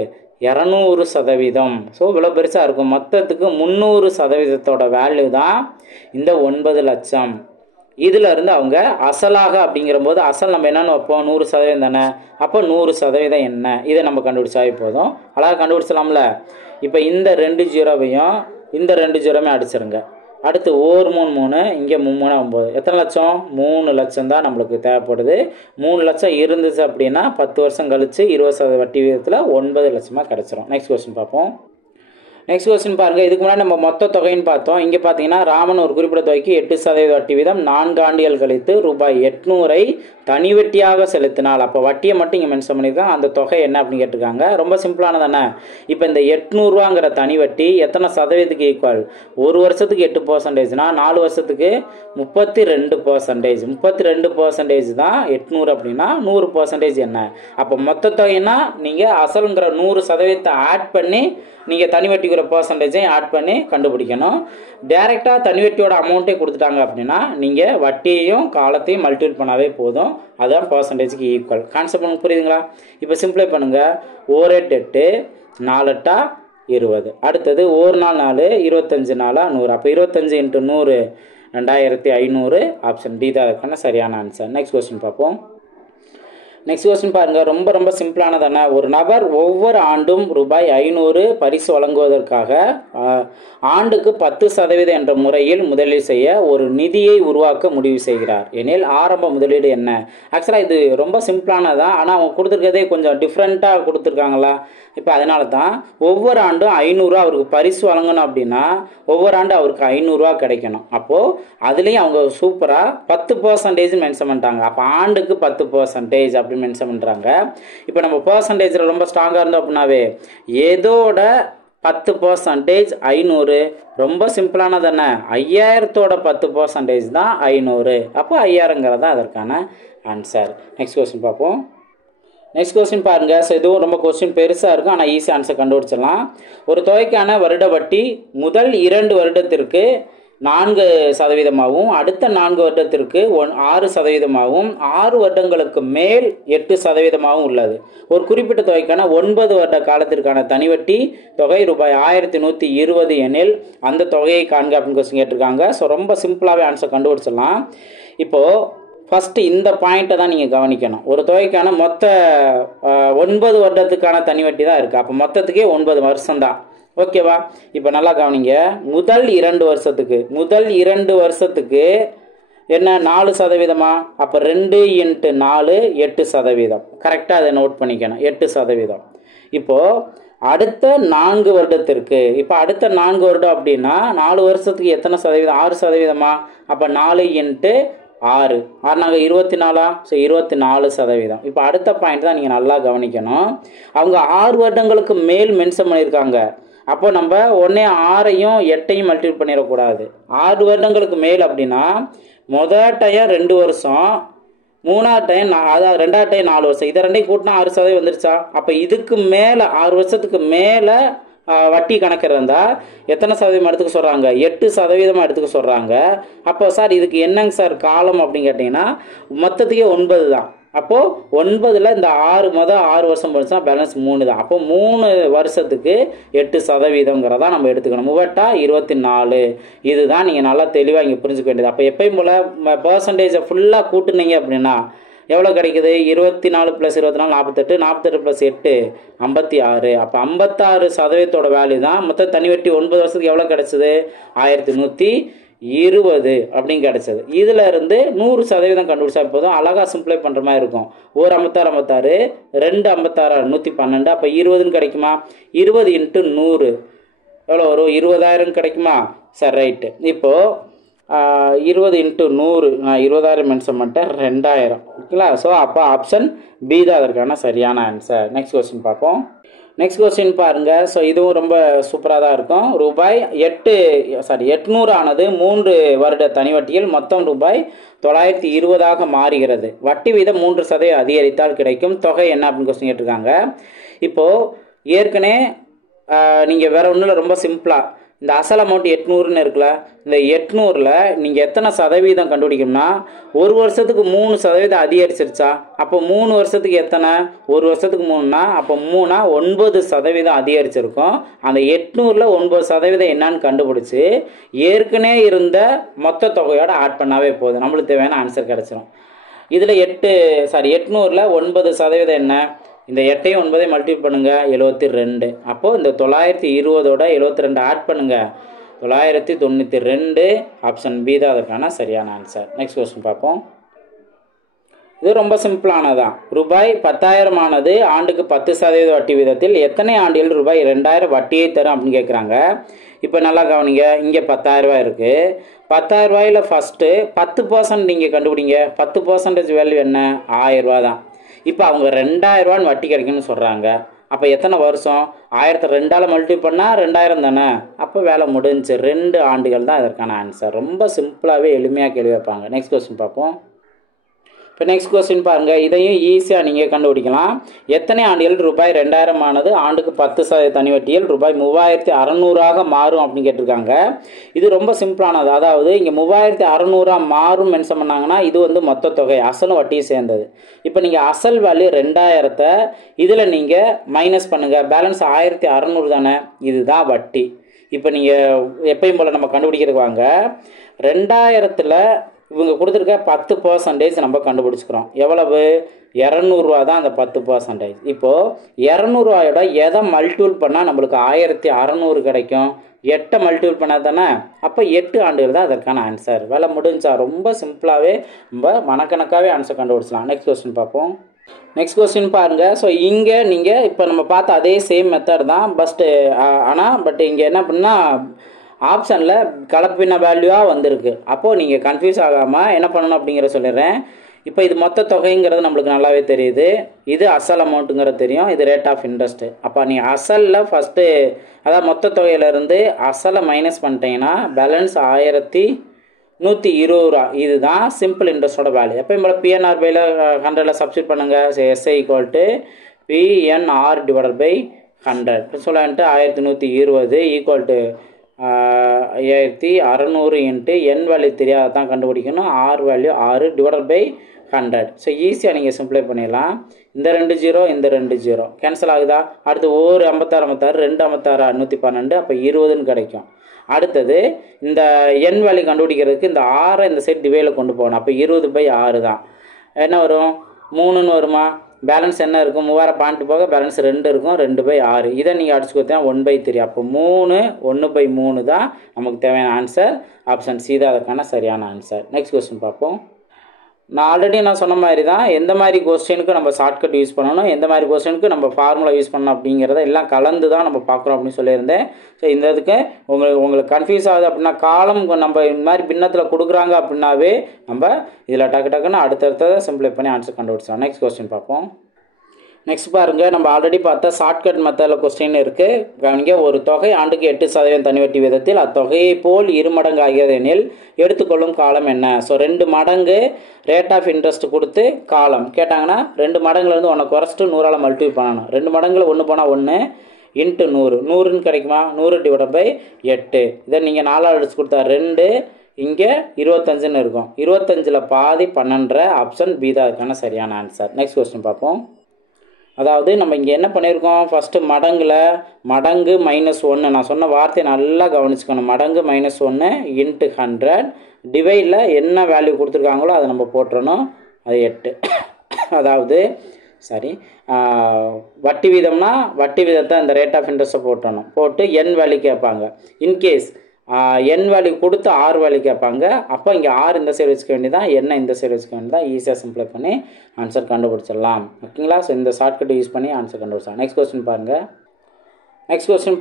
200%. ஸோ இவ்வளோ பெருசாக இருக்கும். மொத்தத்துக்கு 300%ஓட வேல்யூ தான் இந்த 9 லட்சம். இதில் இருந்து அவங்க அசலாக அப்படிங்கிற போது அசல் நம்ம என்னென்னு வைப்போம்? 100% தானே. அப்போ 100% என்ன? இதை நம்ம கண்டுபிடிச்சாவே போதும். அழகாக கண்டுபிடிச்சலாம்ல. இப்போ இந்த 2 0வையும் இந்த 2 0மே அடிச்சிருங்க. அடுத்து 1 3 3 இங்கே 3 3 9. எத்தனை லட்சம்? 3 லட்சம் தான் நம்மளுக்கு தேவைப்படுது. 3 லட்சம் இருந்துச்சு அப்படின்னா 10 வருஷம் கழித்து 20% வட்டி விகிதத்தில் 9 லட்சமாக கிடச்சிரும். நெக்ஸ்ட் கொஸ்டின் பார்ப்போம். நெக்ஸ்ட் கொஸ்டின் பாருங்கள். இதுக்கு முன்னாடி நம்ம மொத்த தொகைன்னு பார்த்தோம். இங்கே பார்த்தீங்கன்னா ராமன் ஒரு குறிப்பிட்ட தொகைக்கு 8% வட்டி வீதம் 4 ஆண்டுகள் கழித்து ரூபாய் 800ஐ தனி வட்டியாக செலுத்தினால், அப்போ வட்டியை மட்டும் இங்கே மென்ஷன் பண்ணியிருக்காங்க. அந்த தொகை என்ன அப்படின்னு கேட்டிருக்காங்க. ரொம்ப சிம்பிளான தானே. இப்போ இந்த 800 தனி வட்டி எத்தனை சதவீதத்துக்கு ஈக்குவல்? ஒரு வருஷத்துக்கு 8%னா 4 வருஷத்துக்கு 32%. 32% தான் 800 அப்படின்னா 100% என்ன? அப்போ மொத்த தொகைன்னா நீங்கள் அசலுங்கிற 100% ஆட் பண்ணி நீங்கள் தனி வட்டிக்குற பர்சன்டேஜையும் ஆட் பண்ணி கண்டுபிடிக்கணும். டைரெக்டாக தனி வட்டியோட அமௌண்ட்டே கொடுத்துட்டாங்க அப்படின்னா நீங்கள் வட்டியையும் காலத்தையும் மல்டிபிள் பண்ணாவே போதும். அதுதான் பர்சன்டேஜுக்கு ஈக்குவல். கான்செப்ட் உங்களுக்கு புரியுதுங்களா? இப்போ சிம்பிளை பண்ணுங்கள். 1 8 8 4 8 20. அடுத்தது 1 நாள் 4 25 நாளா 100. அப்போ 25 × 100 2500. ஆப்ஷன் டி தான் அதுக்கான சரியான ஆன்சர். நெக்ஸ்ட் கொஸ்டின் பார்ப்போம். நெக்ஸ்ட் கொஸ்டின் பாருங்க. ரொம்ப ரொம்ப சிம்பிளானதானே. ஒரு நபர் ஒவ்வொரு ஆண்டும் ரூபாய் 500 பரிசு வழங்குவதற்காக ஆண்டுக்கு 10% என்ற முறையில் முதலீடு செய்ய ஒரு நிதியை உருவாக்க முடிவு செய்கிறார் எனில் ஆரம்ப முதலீடு என்ன? ஆக்சுவலாக இது ரொம்ப சிம்பிளானதான், ஆனால் அவங்க கொடுத்துருக்கதே கொஞ்சம் டிஃப்ரெண்ட்டாக கொடுத்துருக்காங்களா. இப்போ அதனால தான் ஒவ்வொரு ஆண்டும் 500 அவருக்கு பரிசு வழங்கணும் அப்படின்னா ஒவ்வொரு ஆண்டும் அவருக்கு 500 கிடைக்கணும். அப்போது அதுலேயும் அவங்க சூப்பராக 10% மென்ஷன் பண்ணிட்டாங்க. அப்போ ஆண்டுக்கு 10% அப்படி மென்ஷன் பண்ணுறாங்க. இப்போ நம்ம பர்சன்டேஜில் ரொம்ப ஸ்ட்ராங்காக இருந்தோம் அப்படின்னாவே ஏதோட 10% 500 ரொம்ப சிம்பிளானதானே. 5000தோட 10% தான் 500. அப்போ 5000ங்கிறது தான் அதற்கான ஆன்சர். நெக்ஸ்ட் கொஸ்டின் பார்ப்போம். நெக்ஸ்ட் கொஸ்டின் பாருங்கள். ஸோ இதுவும் ரொம்ப கொஸ்டின் பெருசாக இருக்கும், ஆனால் ஈஸி ஆன்சர் கண்டுபிடிச்சிடலாம். ஒரு தொகைக்கான வருட வட்டி முதல் 2 வருடத்திற்கு 4%, அடுத்த 4 வருடத்திற்கு 6%, 6 வருடங்களுக்கு மேல் 8% உள்ளது. ஒரு குறிப்பிட்ட தொகைக்கான 9 வருட காலத்திற்கான தனிவட்டி தொகை ரூபாய் 1120 எனில் அந்த தொகையை காண்க அப்படின்னு கொஸ்டின் கேட்டிருக்காங்க. ஸோ ரொம்ப சிம்பிளாகவே ஆன்சர் கண்டுபிடிச்சிடலாம். இப்போது ஃபஸ்ட்டு இந்த பாயிண்ட்டை தான் நீங்கள் கவனிக்கணும். ஒரு தொகைக்கான மொத்த 9 வருடத்துக்கான தனிவட்டி தான் இருக்குது. அப்போ மொத்தத்துக்கே 9 வருஷம்தான். ஓகேவா? இப்போ நல்லா கவனிங்க. முதல் 2 வருஷத்துக்கு என்ன 4%? அப்போ 2 × 4 8%. கரெக்டாக அதை நோட் பண்ணிக்கணும். 8%. இப்போது அடுத்த 4 வருடத்திற்கு, இப்போ அடுத்த 4 வருடம் அப்படின்னா 4 வருஷத்துக்கு எத்தனை சதவீதம்? 6%. அப்போ 4 × 6 நாங்கள் 24. ஸோ 24%. இப்போ அடுத்த பாயிண்ட் தான் நீங்கள் நல்லா கவனிக்கணும். அவங்க 6 வருடங்களுக்கு மேல் மென்ஷன் பண்ணியிருக்காங்க. அப்போ நம்ம ஒன்றே 6ஐயும் 8ஐயும் மல்டிபிள் பண்ணிடக்கூடாது. 6 வருடங்களுக்கு மேல் அப்படின்னா முதல் டைம் 2 வருஷம், 3ஆவது டைம் அதாவது 2ஆவது டைம் 4 வருஷம். இதை 2ஐயும் கூட்டினா 6% வந்துருச்சா? அப்போ இதுக்கு மேலே 6 வருஷத்துக்கு மேலே வட்டி கணக்கு இருந்தால் எத்தனை சதவீதம் எடுத்துக்க சொல்கிறாங்க? 8% எடுத்துக்க சொல்கிறாங்க. அப்போ சார் இதுக்கு என்னங்க சார் காலம் அப்படின்னு கேட்டிங்கன்னா மொத்தத்துக்கே 9 தான். அப்போது 9ல் இந்த 6 வருஷம் போச்சுன்னா பேலன்ஸ் 3 தான். அப்போ 3 வருஷத்துக்கு 8%ங்கிறதா நம்ம எடுத்துக்கணும். 24. இதுதான் நீங்கள் நல்லா தெளிவாக இங்கே புரிஞ்சுக்க வேண்டியது. அப்போ எப்பயும் போல் பர்சன்டேஜை ஃபுல்லாக கூட்டுனீங்க அப்படின்னா எவ்வளோ கிடைக்குது? 24 + 24 48, 48 + 8 56. அப்போ 56% வேல்யூ தான். மொத்த தனிவட்டி 9 வருஷத்துக்கு எவ்வளோ கிடைச்சது? 1120 அப்படின்னு கிடைச்சது. இதில் இருந்து 100% கண்டுபிடிச்சா போதும். அழகாக சிம்பிளை பண்ணுற மாதிரி இருக்கும். 1 56 2 56 112. அப்போ 20ன்னு கிடைக்குமா? 20 × 100 எவ்வளோ வரும்? 20000 கிடைக்குமா? சரி, ரைட்டு. இப்போது 20 × 100 நான் 20000 மென்ஷன் பண்ணிட்டேன். 2000. ஓகேங்களா? ஸோ அப்போ ஆப்ஷன் பி தான் அதற்கான சரியான ஆன்சர். நெக்ஸ்ட் கொஸ்டின் பார்ப்போம். நெக்ஸ்ட் கொஸ்டின் பாருங்கள். ஸோ இதுவும் ரொம்ப சூப்பராக தான் இருக்கும். ரூபாய் 800 ஆனது 3 வருட தனிவட்டியில் மொத்தம் ரூபாய் 920 மாறுகிறது. வட்டி வீதம் 3% அதிகரித்தால் கிடைக்கும் தொகை என்ன அப்படின்னு கொஸ்டின் கேட்டிருக்காங்க. இப்போது ஏற்கனவே நீங்கள் வேறு ஒன்றும் இல்லை, ரொம்ப சிம்பிளாக இந்த அசல் அமௌண்ட் 800ன்னு இருக்குல்ல, இந்த 800ல் நீங்கள் எத்தனை சதவீதம் கண்டுபிடிக்கணும்னா 1 வருஷத்துக்கு 3% அதிகரிச்சிருச்சா? அப்போ 3 வருஷத்துக்கு எத்தனை? 1 வருஷத்துக்கு 3னா அப்போ 3ஆ 9% அதிகரிச்சிருக்கும். அந்த 800ல் 9% என்னன்னு கண்டுபிடிச்சி ஏற்கனவே இருந்த மொத்த தொகையோட ஆட் பண்ணாவே போதும். நம்மளுக்கு தேவையான ஆன்சர் கிடச்சிரும். இதில் 800ல் 9% என்ன? இந்த 8ஐயும் 9ஐயும் மல்டிபிள் பண்ணுங்க, 72. அப்போது இந்த 920ஓட 72 ஆட் பண்ணுங்க, 992. ஆப்ஷன் பி தான் அதற்கான சரியான ஆன்சர். நெக்ஸ்ட் கொஸ்டின் பார்ப்போம். இது ரொம்ப சிம்பிளானதான். ரூபாய் 10,000 ஆனது ஆண்டுக்கு 10% வட்டி வீதத்தில் எத்தனை ஆண்டுகள் ரூபாய் 2000 வட்டியை தரும் அப்படின்னு கேட்குறாங்க. இப்போ நல்லா கவனிங்க. இங்கே 10,000 இருக்குது. 10,000 ஃபஸ்ட்டு 10% நீங்கள் கண்டுபிடிங்க. 10% வேல்யூ என்ன? 1000 தான். இப்போ அவங்க 2000 வட்டி கிடைக்குன்னு சொல்கிறாங்க. அப்போ எத்தனை வருஷம்? 1000 2ஆல் மல்டிபிள் பண்ணால் 2000 தானே. அப்போ வேலை முடிஞ்சு. 2 ஆண்டுகள் தான் இதற்கான ஆன்சர். ரொம்ப சிம்பிளாகவே எளிமையாக கேள்வி வைப்பாங்க. நெக்ஸ்ட் கொஸ்டின் பார்ப்போம். இப்போ நெக்ஸ்ட் கொஸ்டின் பாருங்கள், இதையும் ஈஸியாக நீங்கள் கண்டுபிடிக்கலாம். எத்தனை ஆண்டுகள் ரூபாய் 2000 ஆனது ஆண்டுக்கு 10% தனி வட்டியில் ரூபாய் 3600 மாறும் அப்படின்னு கேட்டிருக்காங்க. இது ரொம்ப சிம்பிளானது. அதாவது இங்கே 3600 மாறும் மென்ஷன் பண்ணாங்கன்னா இது வந்து மொத்த தொகை, அசலும் வட்டியும் சேர்ந்தது. இப்போ நீங்கள் அசல் வேல்யூ 2000 இதில் நீங்கள் மைனஸ் பண்ணுங்கள், பேலன்ஸ் 1600 தானே, இதுதான் வட்டி. இப்போ நீங்கள் எப்பயும் போல் நம்ம கண்டுபிடிக்கிறதுக்கு வாங்க. 2000 இவங்க கொடுத்துருக்க 10% நம்ம கண்டுபிடிச்சிக்கிறோம். எவ்வளவு? 200 தான் அந்த 10%. இப்போது 200 எதை மல்டிபிள் பண்ணால் நம்மளுக்கு 1600 கிடைக்கும்? 8 மல்டிபிள் பண்ணால் தானே. அப்போ 8 ஆண்டுகள் தான் அதற்கான ஆன்சர். வேலை முடிஞ்சா. ரொம்ப சிம்பிளாகவே ரொம்ப மனக்கணக்காகவே ஆன்சர் கண்டுபிடிச்சலாம். நெக்ஸ்ட் கொஸ்டின் பார்ப்போம். நெக்ஸ்ட் கொஸ்டின் பாருங்கள். ஸோ இங்கே நீங்கள் இப்போ நம்ம பார்த்த அதே சேம் மெத்தட் தான் பட் இங்கே என்ன பண்ணால் ஆப்ஷனில் கலப்பின வேல்யூவாக வந்திருக்கு. அப்போது நீங்கள் கன்ஃபியூஸ் ஆகாமல் என்ன பண்ணணும் அப்படிங்கிற சொல்லிடுறேன். இப்போ இது மொத்த தொகைங்கிறது நம்மளுக்கு நல்லாவே தெரியுது. இது அசல் அமௌண்ட்டுங்கிறது தெரியும். இது ரேட் ஆஃப் இன்ட்ரெஸ்ட்டு. அப்போ நீங்கள் அசலில் ஃபஸ்ட்டு அதாவது மொத்த தொகையிலேருந்து அசலை மைனஸ் பண்ணிட்டீங்கன்னா பேலன்ஸ் 1120 இதுதான் சிம்பிள் இன்ட்ரெஸ்ட்டோட வேல்யூ. எப்போ பிஎன்ஆர் பையில் 100 சப்ஸ்டியூட் பண்ணுங்கள். SI equal to PNR divided by 100 சொல்லிட்டு 1120 equal to 5600 into N value தெரியாத தான் கண்டுபிடிக்கணும். R value 6 divided by 100. So ஈஸியாக நீங்கள் சிம்பிளை பண்ணிடலாம். இந்த 2 0 இந்த 2 0 கேன்சல் ஆகுதா? அடுத்து ஒரு 56 2 56 112 அப்போ 20ன்னு கிடைக்கும். அடுத்தது இந்த என் வேல்யூ கண்டுபிடிக்கிறதுக்கு இந்த 6 இந்த சைட் டிவைடில் கொண்டு போகணும். அப்போ 20/6 தான். என்ன வரும்? 3ன்னு வருமா? பேலன்ஸ் என்ன இருக்கும்? 3000 பாயிண்ட் போக பேலன்ஸ் 2 இருக்கும். 2/6 இதை நீங்கள் அடிச்சு கொடுத்தீங்கன்னா 1/3. அப்போ 3 1/3 தான் நமக்கு தேவையான ஆன்சர். ஆப்ஷன் சி தான் அதற்கான சரியான ஆன்சர். நெக்ஸ்ட் கொஸ்டின் பார்ப்போம். நான் சொன்ன மாதிரி தான் எந்த மாதிரி கொஸ்டினுக்கு நம்ம ஷார்ட்கட் யூஸ் பண்ணணும், எந்த மாதிரி கொஸ்டினுக்கு நம்ம ஃபார்முலா யூஸ் பண்ணணும் அப்படிங்கிறத எல்லாம் கலந்து தான் நம்ம பார்க்குறோம் அப்படின்னு சொல்லியிருந்தேன். ஸோ இந்த இதுக்கு உங்களுக்கு கன்ஃபியூஸ் ஆகுது அப்படின்னா காலம் நம்ம இந்த மாதிரி பின்னத்தில் கொடுக்குறாங்க அப்படின்னாவே நம்ம இதில் டக்குன்னு அடுத்தடுத்ததை சிம்பிளை பண்ணி ஆன்சர் கண்டுபிடிச்சோம். நெக்ஸ்ட் கொஸ்டின் பார்ப்போம். நெக்ஸ்ட் பாருங்கள், நம்ம ஆல்ரெடி பார்த்த ஷார்ட்கட் மெத்தடில் கொஸ்டின் இருக்குது. கவனிங்க, ஒரு தொகை ஆண்டுக்கு 8% தனி வட்டி விதத்தில் அத்தொகையை போல் 2 மடங்கு ஆகிறது எனில் எடுத்துக்கொள்ளும் காலம் என்ன? ஸோ 2 மடங்கு ரேட் ஆஃப் இன்ட்ரெஸ்ட் கொடுத்து காலம் கேட்டாங்கன்னா 2 மடங்குலேருந்து 1 குறைச்சிட்டு 100ஆல் மல்டிபிள் பண்ணணும். 2 மடங்கில் 1 போனால் 1 இன்ட்டு 100 100ன்னு கிடைக்குமா? 100 டிவைடட் பை 8. இதை நீங்கள் 4ஆல் அடிச்சு கொடுத்தா 2 இங்கே 25ன்னு இருக்கும். 25ல் பாதி 12 ஆப்ஷன் பி தான் அதுக்கான சரியான ஆன்சர். நெக்ஸ்ட் கொஸ்டின் பார்ப்போம். அதாவது நம்ம இங்கே என்ன பண்ணியிருக்கோம்? ஃபஸ்ட்டு மடங்கு -1 நான் சொன்ன வார்த்தையை நல்லா கவனிச்சுக்கணும். மடங்கு -1 இன்ட்டு 100 டிவைடில் என்ன வேல்யூ கொடுத்துருக்காங்களோ அதை நம்ம போட்டுறணும். அது 8. அதாவது வட்டி வீதம்னா வட்டி வீதத்தை அந்த ரேட் ஆஃப் இன்ட்ரெஸ்ட்டை போட்டு என் வேல்யூ கேட்பாங்க. இன்கேஸ் என் வேல்யூ கொடுத்து ஆர் வேல்யூ கேட்பாங்க. அப்போ இங்கே ஆர் இந்த சைடு வச்சுக்க வேண்டியதான், என்ன இந்த சைடு வச்சுக்க வேண்டியதான். ஈஸியாக சிம்பிளை பண்ணி ஆன்சர் கண்டுபிடிச்சிடலாம். ஓகேங்களா? ஸோ இந்த ஷார்ட்கட் யூஸ் பண்ணி ஆன்சர் கண்டுபிடிச்சலாம். நெக்ஸ்ட் கொஸ்டின்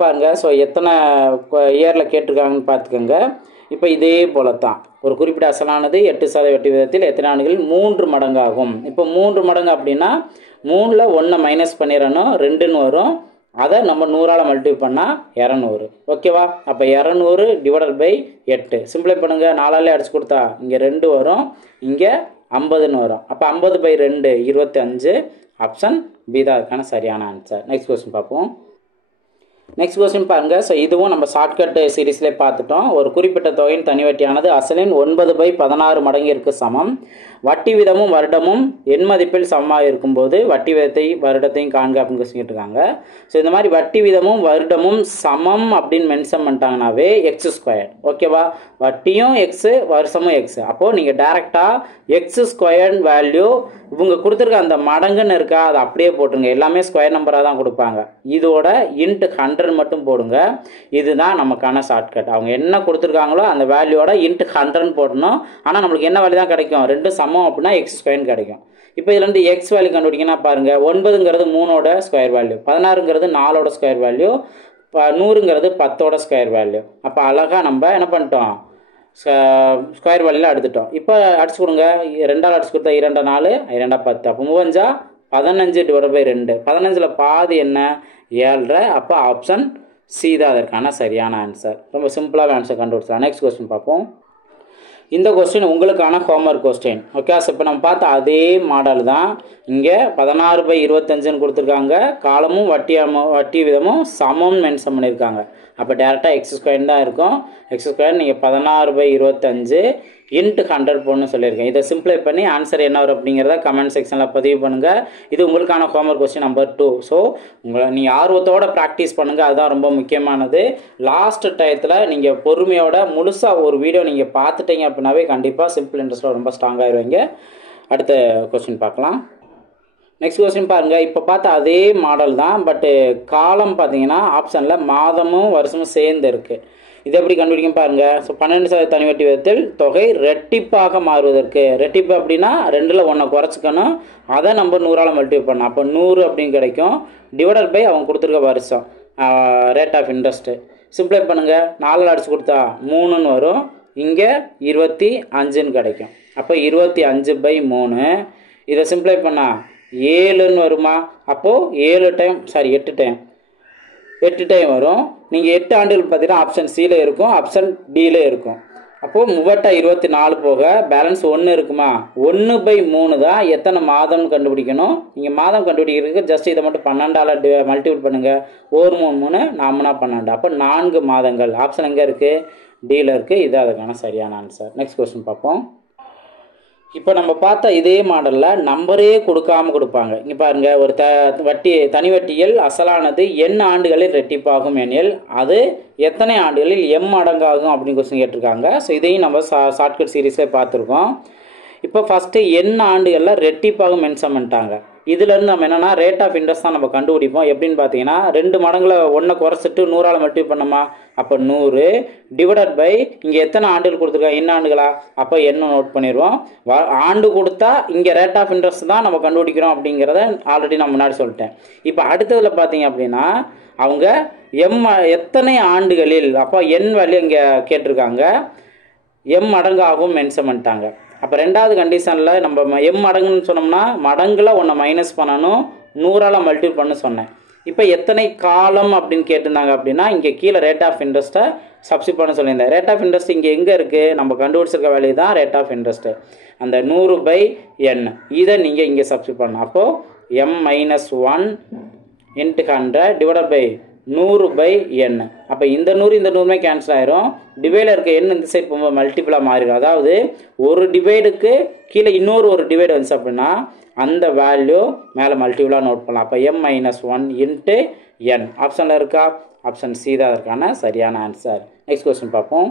பாருங்கள். ஸோ எத்தனை இயரில் கேட்டிருக்காங்கன்னு பார்த்துக்கோங்க. இப்போ இதே போல தான் ஒரு குறிப்பிட்ட அசலானது 8% வட்டி விதத்தில் எத்தனை ஆண்டுகளில் 3 மடங்கு ஆகும். இப்போ 3 மடங்கு அப்படின்னா 3ல் 1 மைனஸ் பண்ணிடணும், 2ன்னு வரும். அதை நம்ம 100ஆல் மல்டிபிள் பண்ணால் 200. ஓகேவா? அப்போ 200 டிவைடட் பை 8 சிம்பிளை பண்ணுங்கள். 4ஆலே அடிச்சு கொடுத்தா இங்கே 2 வரும், இங்கே 50ன்னு வரும். அப்போ 50/2 25 ஆப்ஷன் பி தான் அதுக்கான சரியான ஆன்சர். நெக்ஸ்ட் கொஸ்டின் பார்ப்போம். நெக்ஸ்ட் கொஸ்டின் பாருங்கள். ஸோ இதுவும் நம்ம ஷார்ட்கட் சீரீஸ்லேயே பார்த்துட்டோம். ஒரு குறிப்பிட்ட தொகையின் தனி வட்டியானது அசலின் 9/16 மடங்கிற்கு சமம். வட்டி விதமும் வருடமும் எண் மதிப்பில் சமமாக இருக்கும்போது வட்டி விதத்தை வருடத்தையும் காண்க அப்படின்னு கேட்டிருக்காங்க. ஸோ இந்த மாதிரி வட்டி விதமும் வருடமும் சமம் அப்படின்னு மென்ஷன் பண்ணிட்டாங்கன்னாவே x². ஓகேவா? வட்டியும் எக்ஸு வருஷமும் எக்ஸு. அப்போது நீங்கள் டேரெக்டாக x² வேல்யூ இவங்க கொடுத்துருக்க அந்த மடங்குன்னு இருக்கா அதை அப்படியே போட்டுருங்க. எல்லாமே ஸ்கொயர் நம்பராக தான் கொடுப்பாங்க. இதோட இன்ட்டு 100 மட்டும் போடுங்க. இதுதான் நமக்கான ஷார்ட்கட். அவங்க என்ன கொடுத்துருக்காங்களோ அந்த வேல்யூவோட இன்ட்டு 100 போடணும். ஆனால் நம்மளுக்கு என்ன வேல்யூ தான் கிடைக்கும்? 2 சமம் அப்படின்னா x² கிடைக்கும். இப்போ இதுலேருந்து எக்ஸ் வேல்யூ கண்டுபிடிங்கன்னா பாருங்கள், 9ங்கிறது 3ஓட ஸ்கொயர் வேல்யூ, 16ங்கிறது 4ஓட ஸ்கொயர் வேல்யூ, 100ங்கிறது 10ஓட ஸ்கொயர் வேல்யூ. அப்போ அழகாக நம்ம என்ன பண்ணிட்டோம்? ஸ்கொயர் வேல்யூவில் எடுத்துட்டோம். இப்போ அடிச்சு கொடுங்க. 2ஆல் அடிச்சு கொடுத்தா 2 4 2 10. அப்போ 3 15 டிவைடட் பை 2. 15ல் பாதி என்ன? 7.5. அப்போ ஆப்ஷன் சி தான் அதற்கான சரியான ஆன்சர். ரொம்ப சிம்பிளாக ஆன்சர் கண்டுபிடிச்சலாம். நெக்ஸ்ட் கொஸ்டின் பார்ப்போம். இந்த கொஸ்டின் உங்களுக்கான ஹோம்ஒர்க் கொஸ்டின். ஓகே, ஸோ இப்போ நம்ம பார்த்த அதே மாடல் தான் இங்கே 16/25ன்னு கொடுத்துருக்காங்க. காலமும் வட்டி விதமும் சமம் மென்ஷன் பண்ணியிருக்காங்க. அப்போ டேரெக்டாக x² தான் இருக்கும். x² நீங்கள் 16/25 இன்ட்டு 100 போடணும்னு சொல்லியிருக்கேன். இதை சிம்பிளை பண்ணி ஆன்சர் என்ன வரும் அப்படிங்கிறத கமெண்ட் செக்ஷனில் பதிவு பண்ணுங்கள். இது உங்களுக்கான ஹோம்ஒர்க் கொஸ்டின் நம்பர் 2. ஸோ நீங்கள் ஆர்வத்தோடு ப்ராக்டிஸ் பண்ணுங்கள், அதுதான் ரொம்ப முக்கியமானது. லாஸ்ட் டயத்தில் நீங்கள் பொறுமையோட முழுசாக ஒரு வீடியோ நீங்கள் பார்த்துட்டீங்க அப்படின்னாவே கண்டிப்பாக சிம்பிள் இன்ட்ரெஸ்ட்டில் ரொம்ப ஸ்ட்ராங்காகிடுவீங்க. அடுத்த கொஸ்டின் பார்க்கலாம். நெக்ஸ்ட் கொஸ்டின் பாருங்கள். இப்போ பார்த்த அதே மாடல் தான், பட்டு காலம் பார்த்தீங்கன்னா ஆப்ஷனில் மாதமும் வருஷமும் சேர்ந்து இருக்குது. இது எப்படி கண்டுபிடிக்கும் பாருங்கள். ஸோ 12% தனி வட்டி விதத்தில் தொகை ரெட்டிப்பாக மாறுவதற்கு, ரெட்டிப்பு அப்படின்னா 2ல் 1 குறைச்சிக்கணும், அதை நம்ம 100ஆல் மல்டிப்ளை பண்ணணும். அப்போ 100 அப்படின்னு கிடைக்கும். டிவைடட் பை அவங்க கொடுத்துருக்க வருஷம் ரேட் ஆஃப் இன்ட்ரெஸ்ட்டு. சிம்பிளை பண்ணுங்கள். 4 அடிச்சு கொடுத்தா 3ன்னு வரும், இங்கே 25ன்னு கிடைக்கும். அப்போ 25/3. இதை சிம்பிளை பண்ணால் 7ன்னு வருமா? அப்போது 8 டைம் வரும். நீங்கள் 8 ஆண்டுகள் பார்த்தீங்கன்னா ஆப்ஷன் சியில் இருக்கும், ஆப்ஷன் டியில் இருக்கும். அப்போது 24 போக பேலன்ஸ் 1 இருக்குமா? 1/3 தான் எத்தனை மாதம்னு கண்டுபிடிக்கணும். நீங்கள் மாதம் கண்டுபிடிக்கிறதுக்கு ஜஸ்ட் இதை மட்டும் 12ஆல் மல்டிபிள் பண்ணுங்கள். 1 3 3 4 12. அப்போ 4 மாதங்கள். ஆப்ஷன் எங்கே இருக்குது? டியில் இருக்குது. இது அதுக்கான சரியான ஆன்சர். நெக்ஸ்ட் கொஸ்டின் பார்ப்போம். இப்போ நம்ம பார்த்த இதே மாடலில் நம்பரே கொடுப்பாங்க. இங்கே பாருங்கள், ஒரு தனி வட்டியில் அசலானது n ஆண்டுகளில் ரெட்டிப்பாகும் எனில் அது எத்தனை ஆண்டுகளில் m மடங்காகும் அப்படின்னு கொஸ்டின் கேட்டிருக்காங்க. ஸோ இதையும் நம்ம ஷார்ட்கட் சீரீஸில் பார்த்துருக்கோம். இப்போ ஃபஸ்ட்டு n ஆண்டுகளில் ரெட்டிப்பாகும் மென்ஷன் பண்ணிட்டாங்க. இதிலேருந்து நம்ம என்னென்னா ரேட் ஆஃப் இன்ட்ரெஸ்ட் தான் நம்ம கண்டுபிடிப்போம். எப்படின்னு பார்த்தீங்கன்னா 2 மடங்கில் 1 குறைச்சிட்டு 100ஆல் மல்டிப்ளை பண்ணோமா? அப்போ 100 டிவைடட் பை இங்கே எத்தனை ஆண்டுகள் கொடுத்துருக்காங்க? என்ன ஆண்டுகளா? அப்போ என்ன நோட் பண்ணிடுவோம். ஆண்டு கொடுத்தா இங்கே ரேட் ஆஃப் இன்ட்ரெஸ்ட் தான் நம்ம கண்டுபிடிக்கிறோம் அப்படிங்கிறத ஆல்ரெடி நான் முன்னாடி சொல்லிட்டேன். இப்போ அடுத்ததில் பார்த்தீங்க அப்படின்னா அவங்க எத்தனை ஆண்டுகளில், அப்போ n வேல்யூ இங்கே கேட்டிருக்காங்க, m மடங்காகவும் மென்ஷன் பண்ணிட்டாங்க. அப்போ ரெண்டாவது கண்டிஷனில் நம்ம m மடங்குன்னு சொன்னோம்னா மடங்கில் 1 மைனஸ் பண்ணணும், 100ஆல் மல்டிபிள் பண்ண சொன்னேன். இப்போ எத்தனை காலம் அப்படின்னு கேட்டிருந்தாங்க அப்படின்னா இங்கே கீழே ரேட் ஆஃப் இன்ட்ரெஸ்ட்டை சப்ஸ்டிட் பண்ண சொல்லியிருந்தேன். ரேட் ஆஃப் இன்ட்ரெஸ்ட் இங்கே எங்கே இருக்குது? நம்ம கண்டுபிடிச்சிருக்க வேல்யூ தான் ரேட் ஆஃப் இன்ட்ரெஸ்ட்டு. அந்த 100/n இதை நீங்கள் இங்கே சப்ஸ்டிட் பண்ணணும். அப்போது m-1 × 100 டிவைடட் பை 100/n. அப்போ இந்த 100 இந்த 100மே கேன்சல் ஆயிரும். டிவைடில் இருக்க n இந்த சைட் போகும்போது மல்டிபிளாக மாறிடும். அதாவது ஒரு டிவைடுக்கு கீழே இன்னொரு டிவைடு வந்துச்சு அப்படின்னா அந்த வேல்யூ மேலே மல்டிபிளாக நோட் பண்ணலாம். அப்போ m-1 × n ஆப்ஷனில் இருக்கா? ஆப்ஷன் சி தான் அதற்கான சரியான ஆன்சர். நெக்ஸ்ட் கொஸ்டின் பார்ப்போம்.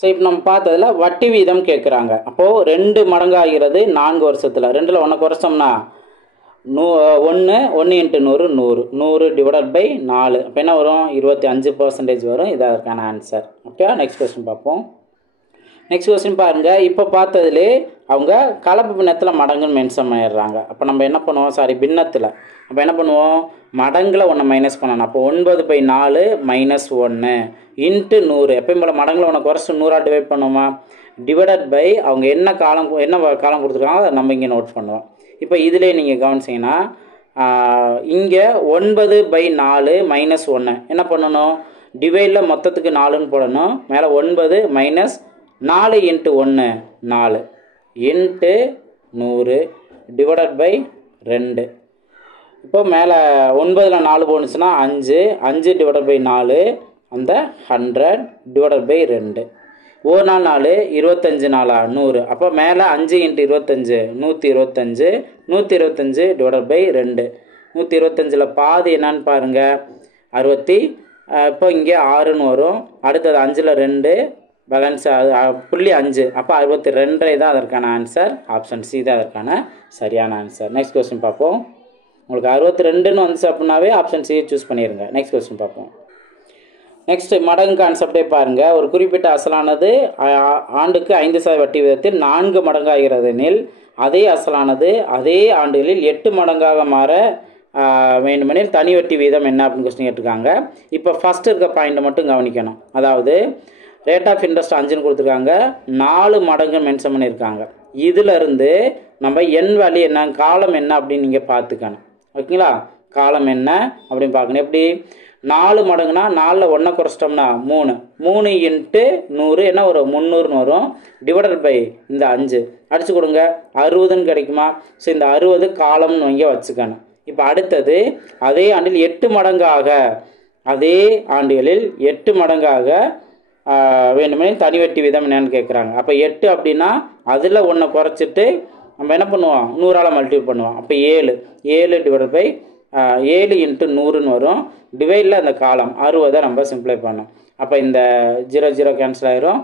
ஸோ இப்போ நம்ம பார்த்ததில் வட்டி வீதம் கேட்குறாங்க. அப்போது 2 மடங்காகிறது 4 வருஷத்தில். 2ல் 1 குறைச்சோம்னா 1 × 100 100 டிவைடட் பை 4. அப்போ என்ன வரும்? 25% வரும். இது அதற்கான ஆன்சர். ஓகே, நெக்ஸ்ட் கொஸ்டின் பார்ப்போம். நெக்ஸ்ட் கொஸ்டின் பாருங்கள். இப்போ பார்த்ததுலே அவங்க கலப்பு பின்னத்தில் மடங்குன்னு மென்ஷன் பண்ணிடுறாங்க. அப்போ நம்ம என்ன பண்ணுவோம்? பின்னத்தில் அப்போ என்ன பண்ணுவோம்? மடங்கில் 1 மைனஸ் பண்ணணும். அப்போ 9/4 - 1 இன்ட்டு 100. எப்பயும் போல் மடங்கில் 1 குறைச்சி 100ஆல் டிவைட் பண்ணுவோமா? டிவைடட் பை அவங்க என்ன காலம் கொடுத்துருக்காங்க அதை நம்ம இங்கே நோட் பண்ணுவோம். இப்போ இதிலே நீங்கள் கவனிச்சிங்கன்னா இங்கே 9/4 - 1 என்ன பண்ணணும்? டிவைடில் மொத்தத்துக்கு 4ன்னு போடணும். மேலே 9 மைனஸ் 4 × 1 4 இன்ட்டு 100 டிவைடட் பை 2. இப்போ மேலே 9ல் 4 போணுச்சுன்னா 5 டிவைடட் பை 4 அந்த 100 டிவைடட் பை 2. 1 நாள் 4 25 நாளா 100. அப்போ மேலே 5 × 25 125 125 டிவைடட் பை 2. 125ல் பாதி என்னன்னு பாருங்கள் 60. இப்போ இங்கே 6ன்னு வரும். அடுத்தது 5ல் 2 பேலன்ஸ் 0.5. அப்போ 62 தான் அதற்கான ஆன்சர். ஆப்ஷன் சி தான் அதற்கான சரியான ஆன்சர். நெக்ஸ்ட் கொஸ்டின் பார்ப்போம். உங்களுக்கு 62ன்னு வந்துச்சு அப்படின்னாவே ஆப்ஷன் சி சூஸ் பண்ணிடுங்க. நெக்ஸ்ட் கொஸ்டின் பார்ப்போம். நெக்ஸ்ட் மடங்கு கான்செப்டே பாருங்கள். ஒரு குறிப்பிட்ட அசலானது ஆண்டுக்கு 5% வட்டி விதத்தில் 4 மடங்காகிறது எனில் அதே அசலானது அதே ஆண்டுகளில் 8 மடங்காக மாற வேண்டுமெனில் தனி வட்டி வீதம் என்ன அப்படின்னு கொஸ்டின் கேட்டிருக்காங்க. இப்போ ஃபஸ்ட் இருக்க பாயிண்ட்டை மட்டும் கவனிக்கணும். அதாவது ரேட் ஆஃப் இன்ட்ரெஸ்ட் 5ன்னு கொடுத்துருக்காங்க, 4 மடங்கு மென்ஷன் பண்ணியிருக்காங்க. இதிலிருந்து நம்ம என் வேல்யூ என்ன, காலம் என்ன அப்படின்னு நீங்கள் பார்த்துக்கணும். ஓகேங்களா? காலம் என்ன அப்படின்னு பார்க்கணும். எப்படி 4 மடங்குனா 4ல் 1 குறைச்சிட்டோம்னா 3 3 இன்ட்டு 100 என்ன வரும் 300ன்னு வரும் டிவைடட் பை இந்த 5 அடிச்சு கொடுங்க 60ன்னு கிடைக்குமா. ஸோ இந்த 60 காலம்னு இங்கே வச்சுக்கணும். இப்போ அடுத்தது அதே ஆண்டில் 8 மடங்காக அதே ஆண்டுகளில் 8 மடங்காக வேணுமெனில் தனி வட்டி வீதம் என்னன்னு கேட்குறாங்க. அப்போ 8 அப்படின்னா அதில் 1 குறைச்சிட்டு நம்ம என்ன பண்ணுவோம் 100ஆல் மல்டிபிள் பண்ணுவோம். அப்போ 7 டிவைடட் பை 7 இன்ட்டு 100ன்னு வரும். டிவைடில் அந்த காலம் 60 நம்ம சிம்ப்ளை பண்ணோம். அப்போ இந்த 0 கேன்சல் ஆயிரும்.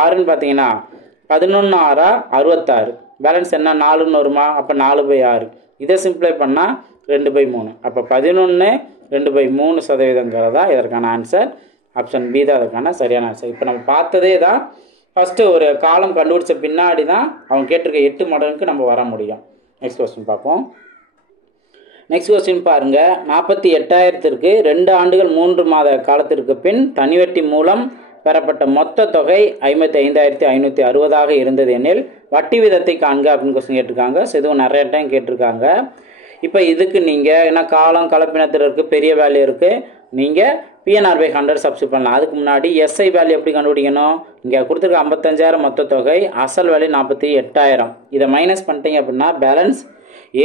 6ன்னு பார்த்தீங்கன்னா 11 6 66 பேலன்ஸ் என்ன 4ன்னு வருமா. அப்போ 4/6 இதை சிம்ப்ளை பண்ணால் 2/3. அப்போ 11 2/3% தான் இதற்கான ஆன்சர். ஆப்ஷன் பி தான் அதற்கான சரியான ஆன்சர். இப்போ நம்ம பார்த்ததே தான் ஃபஸ்ட்டு ஒரு காலம் கண்டுபிடிச்ச பின்னாடி தான் அவங்க கேட்டிருக்க 8 மடங்குக்கு நம்ம வர முடியும். நெக்ஸ்ட் கொஸ்டின் பார்ப்போம். நெக்ஸ்ட் கொஸ்டின் பாருங்கள். 48,000க்கு 2 ஆண்டுகள் 3 மாத காலத்திற்கு பின் தனிவட்டி மூலம் பெறப்பட்ட மொத்த தொகை 55,560 இருந்தது எனில் வட்டி விதத்தை காண்க அப்படின்னு கொஸ்டின் கேட்டிருக்காங்க. ஸோ இதுவும் நிறைய டைம் கேட்டிருக்காங்க. இப்போ இதுக்கு நீங்கள் என்ன காலம் கலப்பினத்தில் இருக்குது பெரிய வேல்யூ இருக்குது நீங்கள் PNR/100 சப்ஸ்டியூட் பண்ணலாம். அதுக்கு முன்னாடி SI வேல்யூ எப்படி கண்டுபிடிக்கணும். இங்கே கொடுத்துருக்க 55,000 மொத்த தொகை அசல் வேல்யூ 48,000 இதை மைனஸ் பண்ணிட்டீங்க அப்படின்னா பேலன்ஸ்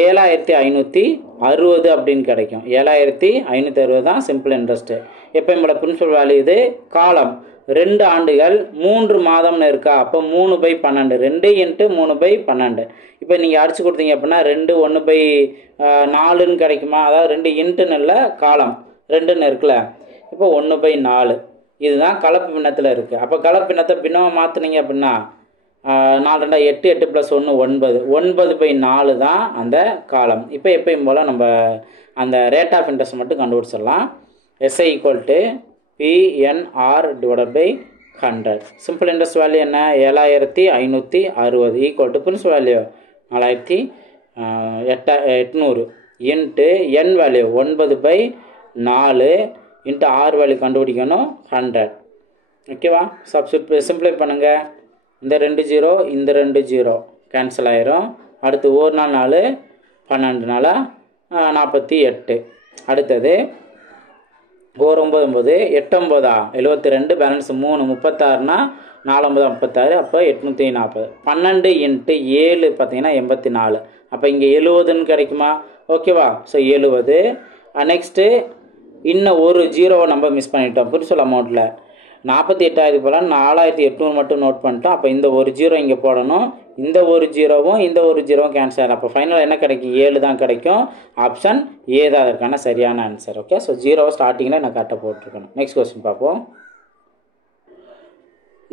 7,560 அப்படின்னு கிடைக்கும். 7,560 தான் சிம்பிள் இன்ட்ரெஸ்ட்டு. எப்போ நம்மளோட பிரின்சிபல் வேல்யூ இது காலம் 2 ஆண்டுகள் 3 மாதம்னு இருக்கா. அப்போ 3/12 2 இன்ட்டு 3/12. இப்போ நீங்கள் அடிச்சு கொடுத்தீங்க அப்படின்னா 2 1/4ன்னு கிடைக்குமா. அதாவது 2 இன்ட்டுன்னு இல்லை காலம் 2ன்னு இருக்குல்ல. இப்போ 1/4 இதுதான் கலப்பு பின்னத்தில் இருக்குது. அப்போ கலப்பு பின்னத்தை பின்னமாக மாற்றினீங்க அப்படின்னா 4 2 8 8 + 1 9 9/4 தான் அந்த காலம். இப்போ எப்பயும் போல் நம்ம அந்த ரேட் ஆஃப் இன்ட்ரெஸ்ட் மட்டும் கண்டுபிடிச்சிடலாம். SI = PNR/100. Simple interest value என்ன 7,560 equal to principal value 4,800 into N value 9/4 into R value கண்டுபிடிக்கணும் 100. ஓகேவா. சிம்பிளை பண்ணுங்கள். இந்த 2 0 இந்த 2 0 கேன்சல் ஆயிரும். அடுத்து 1 நாள் 4 12 நாள் 48. அடுத்தது 1 9 9 8 9 72 பேலன்ஸ் 3 36னா 4 9 36 அப்போ 840. 12 இன்ட்டு 7 பார்த்தீங்கன்னா 84. அப்போ இங்கே 70ன்னு கிடைக்குமா. ஓகேவா. ஸோ 70. நெக்ஸ்ட்டு இன்னும் ஒரு 0வை நம்ம மிஸ் பண்ணிட்டோம் பிரின்சிபல் அமௌண்ட்டில். 48,000 போல 4,800 மட்டும் நோட் பண்ணிட்டோம். அப்போ இந்த ஒரு 0 இங்கே போடணும். இந்த ஒரு 0வும் இந்த ஒரு 0வும் கேன்சல் ஆகும். அப்போ ஃபைனலாக என்ன கிடைக்கும் 7 தான் கிடைக்கும். ஆப்ஷன் ஏ தான் அதற்கான சரியான ஆன்சர். ஓகே. ஸோ 0 ஸ்டார்டிங்கில் நான் கரெக்டாக போட்டிருக்கணும். நெக்ஸ்ட் கொஸ்டின் பார்ப்போம்.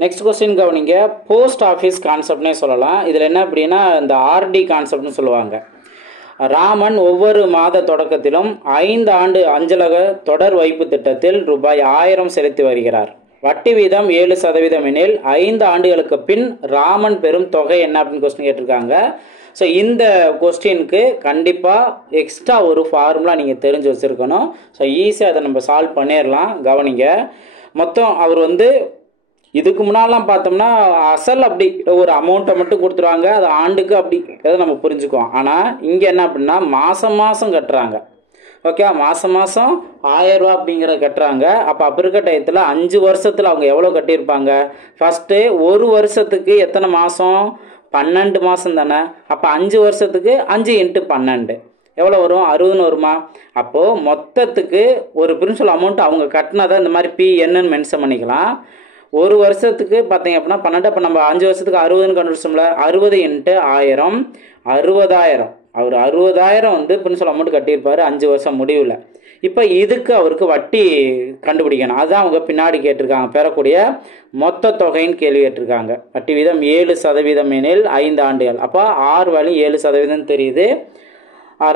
நெக்ஸ்ட் கொஸ்டின் கவனிங்க. போஸ்ட் ஆஃபீஸ் கான்செப்ட்னே சொல்லலாம். இதில் என்ன அப்படின்னா இந்த ஆர்டி கான்செப்ட்னு சொல்லுவாங்க. ராமன் ஒவ்வொரு மாத தொடக்கத்திலும் 5 ஆண்டு அஞ்சலக தொடர் வைப்பு திட்டத்தில் ரூபாய் 1000 செலுத்தி வருகிறார். வட்டி வீதம் 7% எனில் 5 ஆண்டுகளுக்கு பின் ராமன் பெறும் தொகை என்ன அப்படின்னு கொஸ்டின் கேட்டிருக்காங்க. ஸோ இந்த கொஸ்டினுக்கு கண்டிப்பாக எக்ஸ்ட்ரா ஒரு ஃபார்முலா நீங்கள் தெரிஞ்சு வச்சுருக்கணும். ஸோ ஈஸியாக அதை நம்ம சால்வ் பண்ணிடலாம். கவனிங்க. மொத்தம் அவர் இதுக்கு முன்னாலாம் பார்த்தோம்னா அசல் அப்படி ஒரு அமௌண்ட்டை மட்டும் கொடுத்துருவாங்க. அது ஆண்டுக்கு அப்படிங்கிறத நம்ம புரிஞ்சுக்குவோம். ஆனால் இங்கே என்ன அப்படின்னா மாதம் மாதம் கட்டுறாங்க. ஓகே. மாதம் மாதம் 1000 ரூபா அப்படிங்கிறத கட்டுறாங்க. அப்போ இருக்க டயத்தில் 5 வருஷத்தில் அவங்க எவ்வளோ கட்டியிருப்பாங்க. ஃபஸ்ட்டு ஒரு வருஷத்துக்கு எத்தனை மாதம் 12 மாதம் தானே. அப்போ 5 வருஷத்துக்கு 5 × 12 எவ்வளோ வரும் 60ன்னு வருமா. அப்போது மொத்தத்துக்கு ஒரு பிரின்சிபல் அமௌண்ட் அவங்க கட்டினதை இந்த மாதிரி PNன்னு மென்ஷன் பண்ணிக்கலாம். ஒரு வருஷத்துக்கு பார்த்தீங்க அப்படின்னா 12. அப்போ நம்ம 5 வருஷத்துக்கு 60ன்னு கண்டுபிடிச்சோம்ல. 60 × 1000 60,000. அவர் 60,000 பிரின்சிபல் அமௌண்ட் கட்டியிருப்பார் 5 வருஷம் முடிவில். இப்போ இதுக்கு அவருக்கு வட்டி கண்டுபிடிக்கணும். அதுதான் அவங்க பின்னாடி கேட்டிருக்காங்க. பெறக்கூடிய மொத்த தொகைன்னு கேள்வி கேட்டிருக்காங்க. வட்டி வீதம் 7% எனில் 5 ஆண்டுகள். அப்போ R வேல்யூ 7% தெரியுது.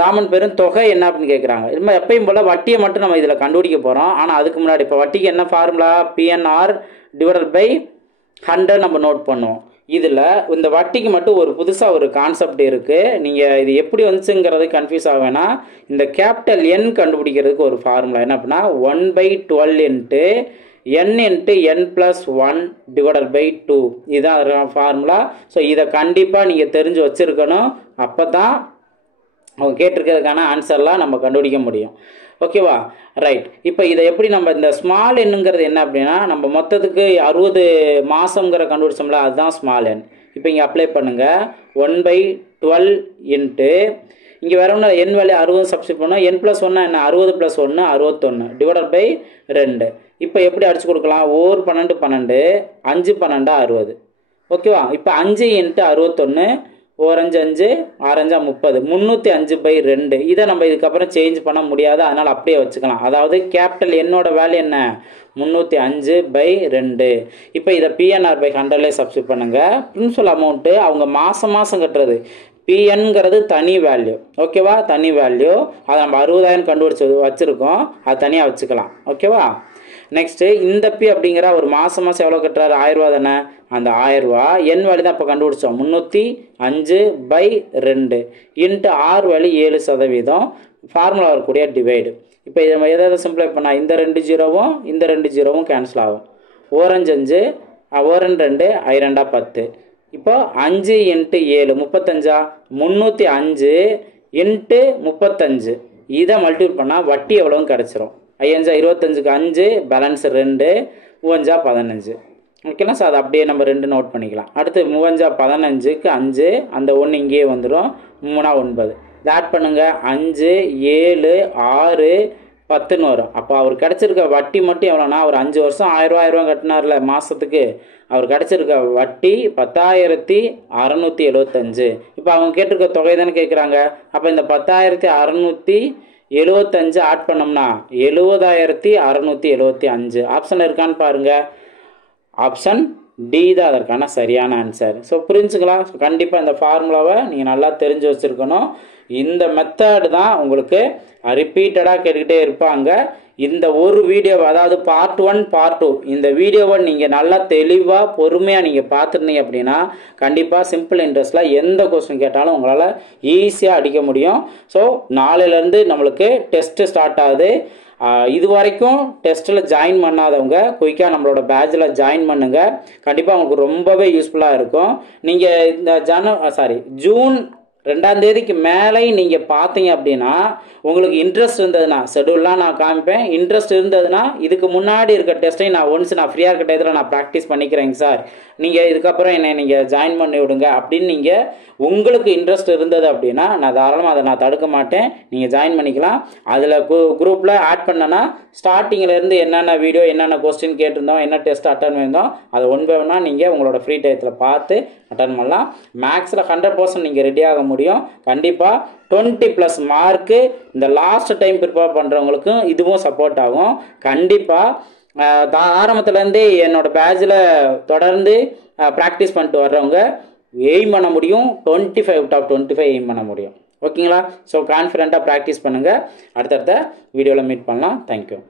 ராமன் பெரும் தொகை என்ன அப்படின்னு கேட்குறாங்க. இது எப்பயும் போல் வட்டியை மட்டும் நம்ம இதில் கண்டுபிடிக்க போகிறோம். ஆனால் அதுக்கு முன்னாடி இப்போ வட்டிக்கு என்ன ஃபார்முலா PNR/100 நம்ம நோட் பண்ணுவோம். இதில் இந்த வட்டிக்கு மட்டும் ஒரு புதுசாக ஒரு கான்செப்ட் இருக்குது. நீங்கள் இது எப்படி வந்துச்சுங்கிறது கன்ஃபியூஸ் ஆக வேணாம். இந்த கேபிட்டல் N கண்டுபிடிக்கிறதுக்கு ஒரு ஃபார்முலா என்ன அப்படின்னா 1/12 இன்ட்டு N × N+1 / 2 இதுதான் ஃபார்முலா. ஸோ இதை கண்டிப்பாக நீங்கள் தெரிஞ்சு வச்சுருக்கணும். அப்போ தான் அவங்க கேட்டிருக்கிறதுக்கான ஆன்சர்லாம் நம்ம கண்டுபிடிக்க முடியும். ஓகேவா? ரைட். இப்போ இதை எப்படி நம்ம இந்த ஸ்மால் எண்ணுங்கிறது என்ன அப்படின்னா, நம்ம மொத்தத்துக்கு 60 மாதங்கிற கண்டுபிடிச்சோம்ல, அதுதான் ஸ்மால் எண். இப்போ இங்கே அப்ளை பண்ணுங்கள். 1/12 இன்ட்டு இங்கே வேற ஒன்று எண் வேல்யூ 60 சப்ஸ்டிட் பண்ணோம். n + 1 என்ன? 60 + 1 61 டிவைடட் பை 2. இப்போ எப்படி அடிச்சு கொடுக்கலாம்? 1 12 12 5 12 60. ஓகேவா? இப்போ 5 × 61 1 5 5 6 5 30 305/2. இதை நம்ம இதுக்கப்புறம் சேஞ்ச் பண்ண முடியாது, அதனால் அப்படியே வச்சுக்கலாம். அதாவது கேபிட்டல் என்னோட வேல்யூ என்ன? 305/2. இப்போ இதை PNR/100 சப்ஸ்டிட் பண்ணுங்க. பிரின்சிபல் அமௌண்ட்டு அவங்க மாதம் மாதம் கட்டுறது. பிஎன்கிறது தனி வேல்யூ. ஓகேவா? தனி வேல்யூ. அதை நம்ம 60,000 கண்டுபிடிச்சி வச்சுருக்கோம், அது தனியாக வச்சுக்கலாம். ஓகேவா? நெக்ஸ்ட்டு இந்த பி அப்படிங்கிற ஒரு மாதம் மாதம் எவ்வளோ கட்டுறாரு? 1000 ரூபா தானே? அந்த 1000 ரூபா என் வேல்யூ தான் இப்போ கண்டுபிடிச்சோம். 305/2 இன்ட்டு ஆர் வேல்யூ 7%. ஃபார்முலா வரக்கூடிய டிவைடு. இப்போ இதை நம்ம எதாவது சிம்பிளை பண்ணால் இந்த 2 ஜீரோவும் இந்த 2 ஜீரோவும் கேன்சல் ஆகும். 1 5 5 1 2 I 2 10. இப்போ 5 × 7 35. 305 × 35. இதை மல்டிபிள் பண்ணால் வட்டி எவ்வளோன்னு கிடச்சிரும். 5 25க்கு 5 பேலன்ஸ் 2 3 15. ஓகேங்களா? ஸோ அதை அப்படியே நம்ம 2 நோட் பண்ணிக்கலாம். அடுத்து 3 15க்கு 5 அந்த 1 இங்கேயே வந்துடும். 3 9. இதை ஆட் பண்ணுங்கள். 5 7 6 10ன்னு வரும். அப்போ அவர் கிடச்சிருக்க வட்டி மட்டும் எவ்வளோனா, அவர் 5 வருஷம் 1000 ரூபா கிட்டினார்ல மாதத்துக்கு, அவர் கிடச்சிருக்க வட்டி 10,675. இப்போ அவங்க கேட்டிருக்க தொகை தானே கேட்குறாங்க. அப்போ இந்த 10,675 ஆட் பண்ணோம்னா 70,675. ஆப்ஷன் இருக்கான்னு பாருங்கள். ஆப்ஷன் டி தான் அதற்கான சரியான ஆன்சர். ஸோ புரிஞ்சுங்களா? ஸோ கண்டிப்பாக இந்த ஃபார்முலாவை நீங்கள் நல்லா தெரிஞ்சு வச்சுருக்கணும். இந்த மெத்தடு தான் உங்களுக்கு ரிப்பீட்டடாக கேட்டுக்கிட்டே இருப்பாங்க. இந்த ஒரு வீடியோவை, அதாவது பார்ட் 1 பார்ட் 2, இந்த வீடியோவை நீங்கள் நல்லா தெளிவாக பொறுமையாக நீங்கள் பார்த்துருந்தீங்க அப்படின்னா கண்டிப்பாக சிம்பிள் இன்ட்ரெஸ்ட்டில் எந்த கொஸ்டின் கேட்டாலும் உங்களால் ஈஸியாக அடிக்க முடியும். ஸோ நாளையிலேருந்து நம்மளுக்கு டெஸ்ட்டு ஸ்டார்ட் ஆகுது. இது வரைக்கும் டெஸ்ட்டில் ஜாயின் பண்ணாதவங்க குயிக்காக நம்மளோட பேட்சில் ஜாயின் பண்ணுங்கள். கண்டிப்பாக உங்களுக்கு ரொம்பவே யூஸ்ஃபுல்லாக இருக்கும். நீங்கள் இந்த ஜூன் 2ஆம் தேதிக்கு மேலே நீங்கள் பார்த்தீங்க அப்படின்னா உங்களுக்கு இன்ட்ரெஸ்ட் இருந்ததுன்னா, ஷெடியூல்லாம் நான் காமிப்பேன். இன்ட்ரெஸ்ட் இருந்ததுன்னா இதுக்கு முன்னாடி இருக்க டெஸ்ட்டையும் நான் ஃப்ரீயாக இருக்க டயத்தில் நான் ப்ராக்டிஸ் பண்ணிக்கிறேங்க சார், நீங்கள் இதுக்கப்புறம் என்னை நீங்கள் ஜாயின் பண்ணி விடுங்க அப்படின்னு நீங்கள் உங்களுக்கு இன்ட்ரெஸ்ட் இருந்தது அப்படின்னா நான் தாராளமாக அதை நான் தடுக்க மாட்டேன். நீங்கள் ஜாயின் பண்ணிக்கலாம். அதில் குரூப்பில் ஆட் பண்ணனா ஸ்டார்டிங்கிலேருந்து என்னென்ன வீடியோ என்னென்ன கொஸ்டின் கேட்டிருந்தோம், என்ன டெஸ்ட் அட்டன் பண்ணியிருந்தோம், அதை ஒன் பை ஒன்னாக நீங்கள் உங்களோட ஃப்ரீ டயத்தில் பார்த்து அட்டன் பண்ணலாம். மேக்ஸில் 100% நீங்கள் ரெடி ஆக முடியும். கண்டிப்பாக 20+ மார்க்கு இந்த லாஸ்ட் டைம் ப்ரிப்பேர் பண்ணுறவங்களுக்கும் இதுவும் சப்போர்ட் ஆகும். கண்டிப்பாக ஆரம்பத்துலேருந்தே என்னோடய பேட்சில் தொடர்ந்து ப்ராக்டிஸ் பண்ணிட்டு வர்றவங்க எய்ம் பண்ண முடியும். 25/25 எய்ம் பண்ண முடியும். ஓகேங்களா? ஸோ கான்ஃபிடென்ட்டாக ப்ராக்டிஸ் பண்ணுங்கள். அடுத்தடுத்த வீடியோவில் மீட் பண்ணலாம். தேங்க்யூ.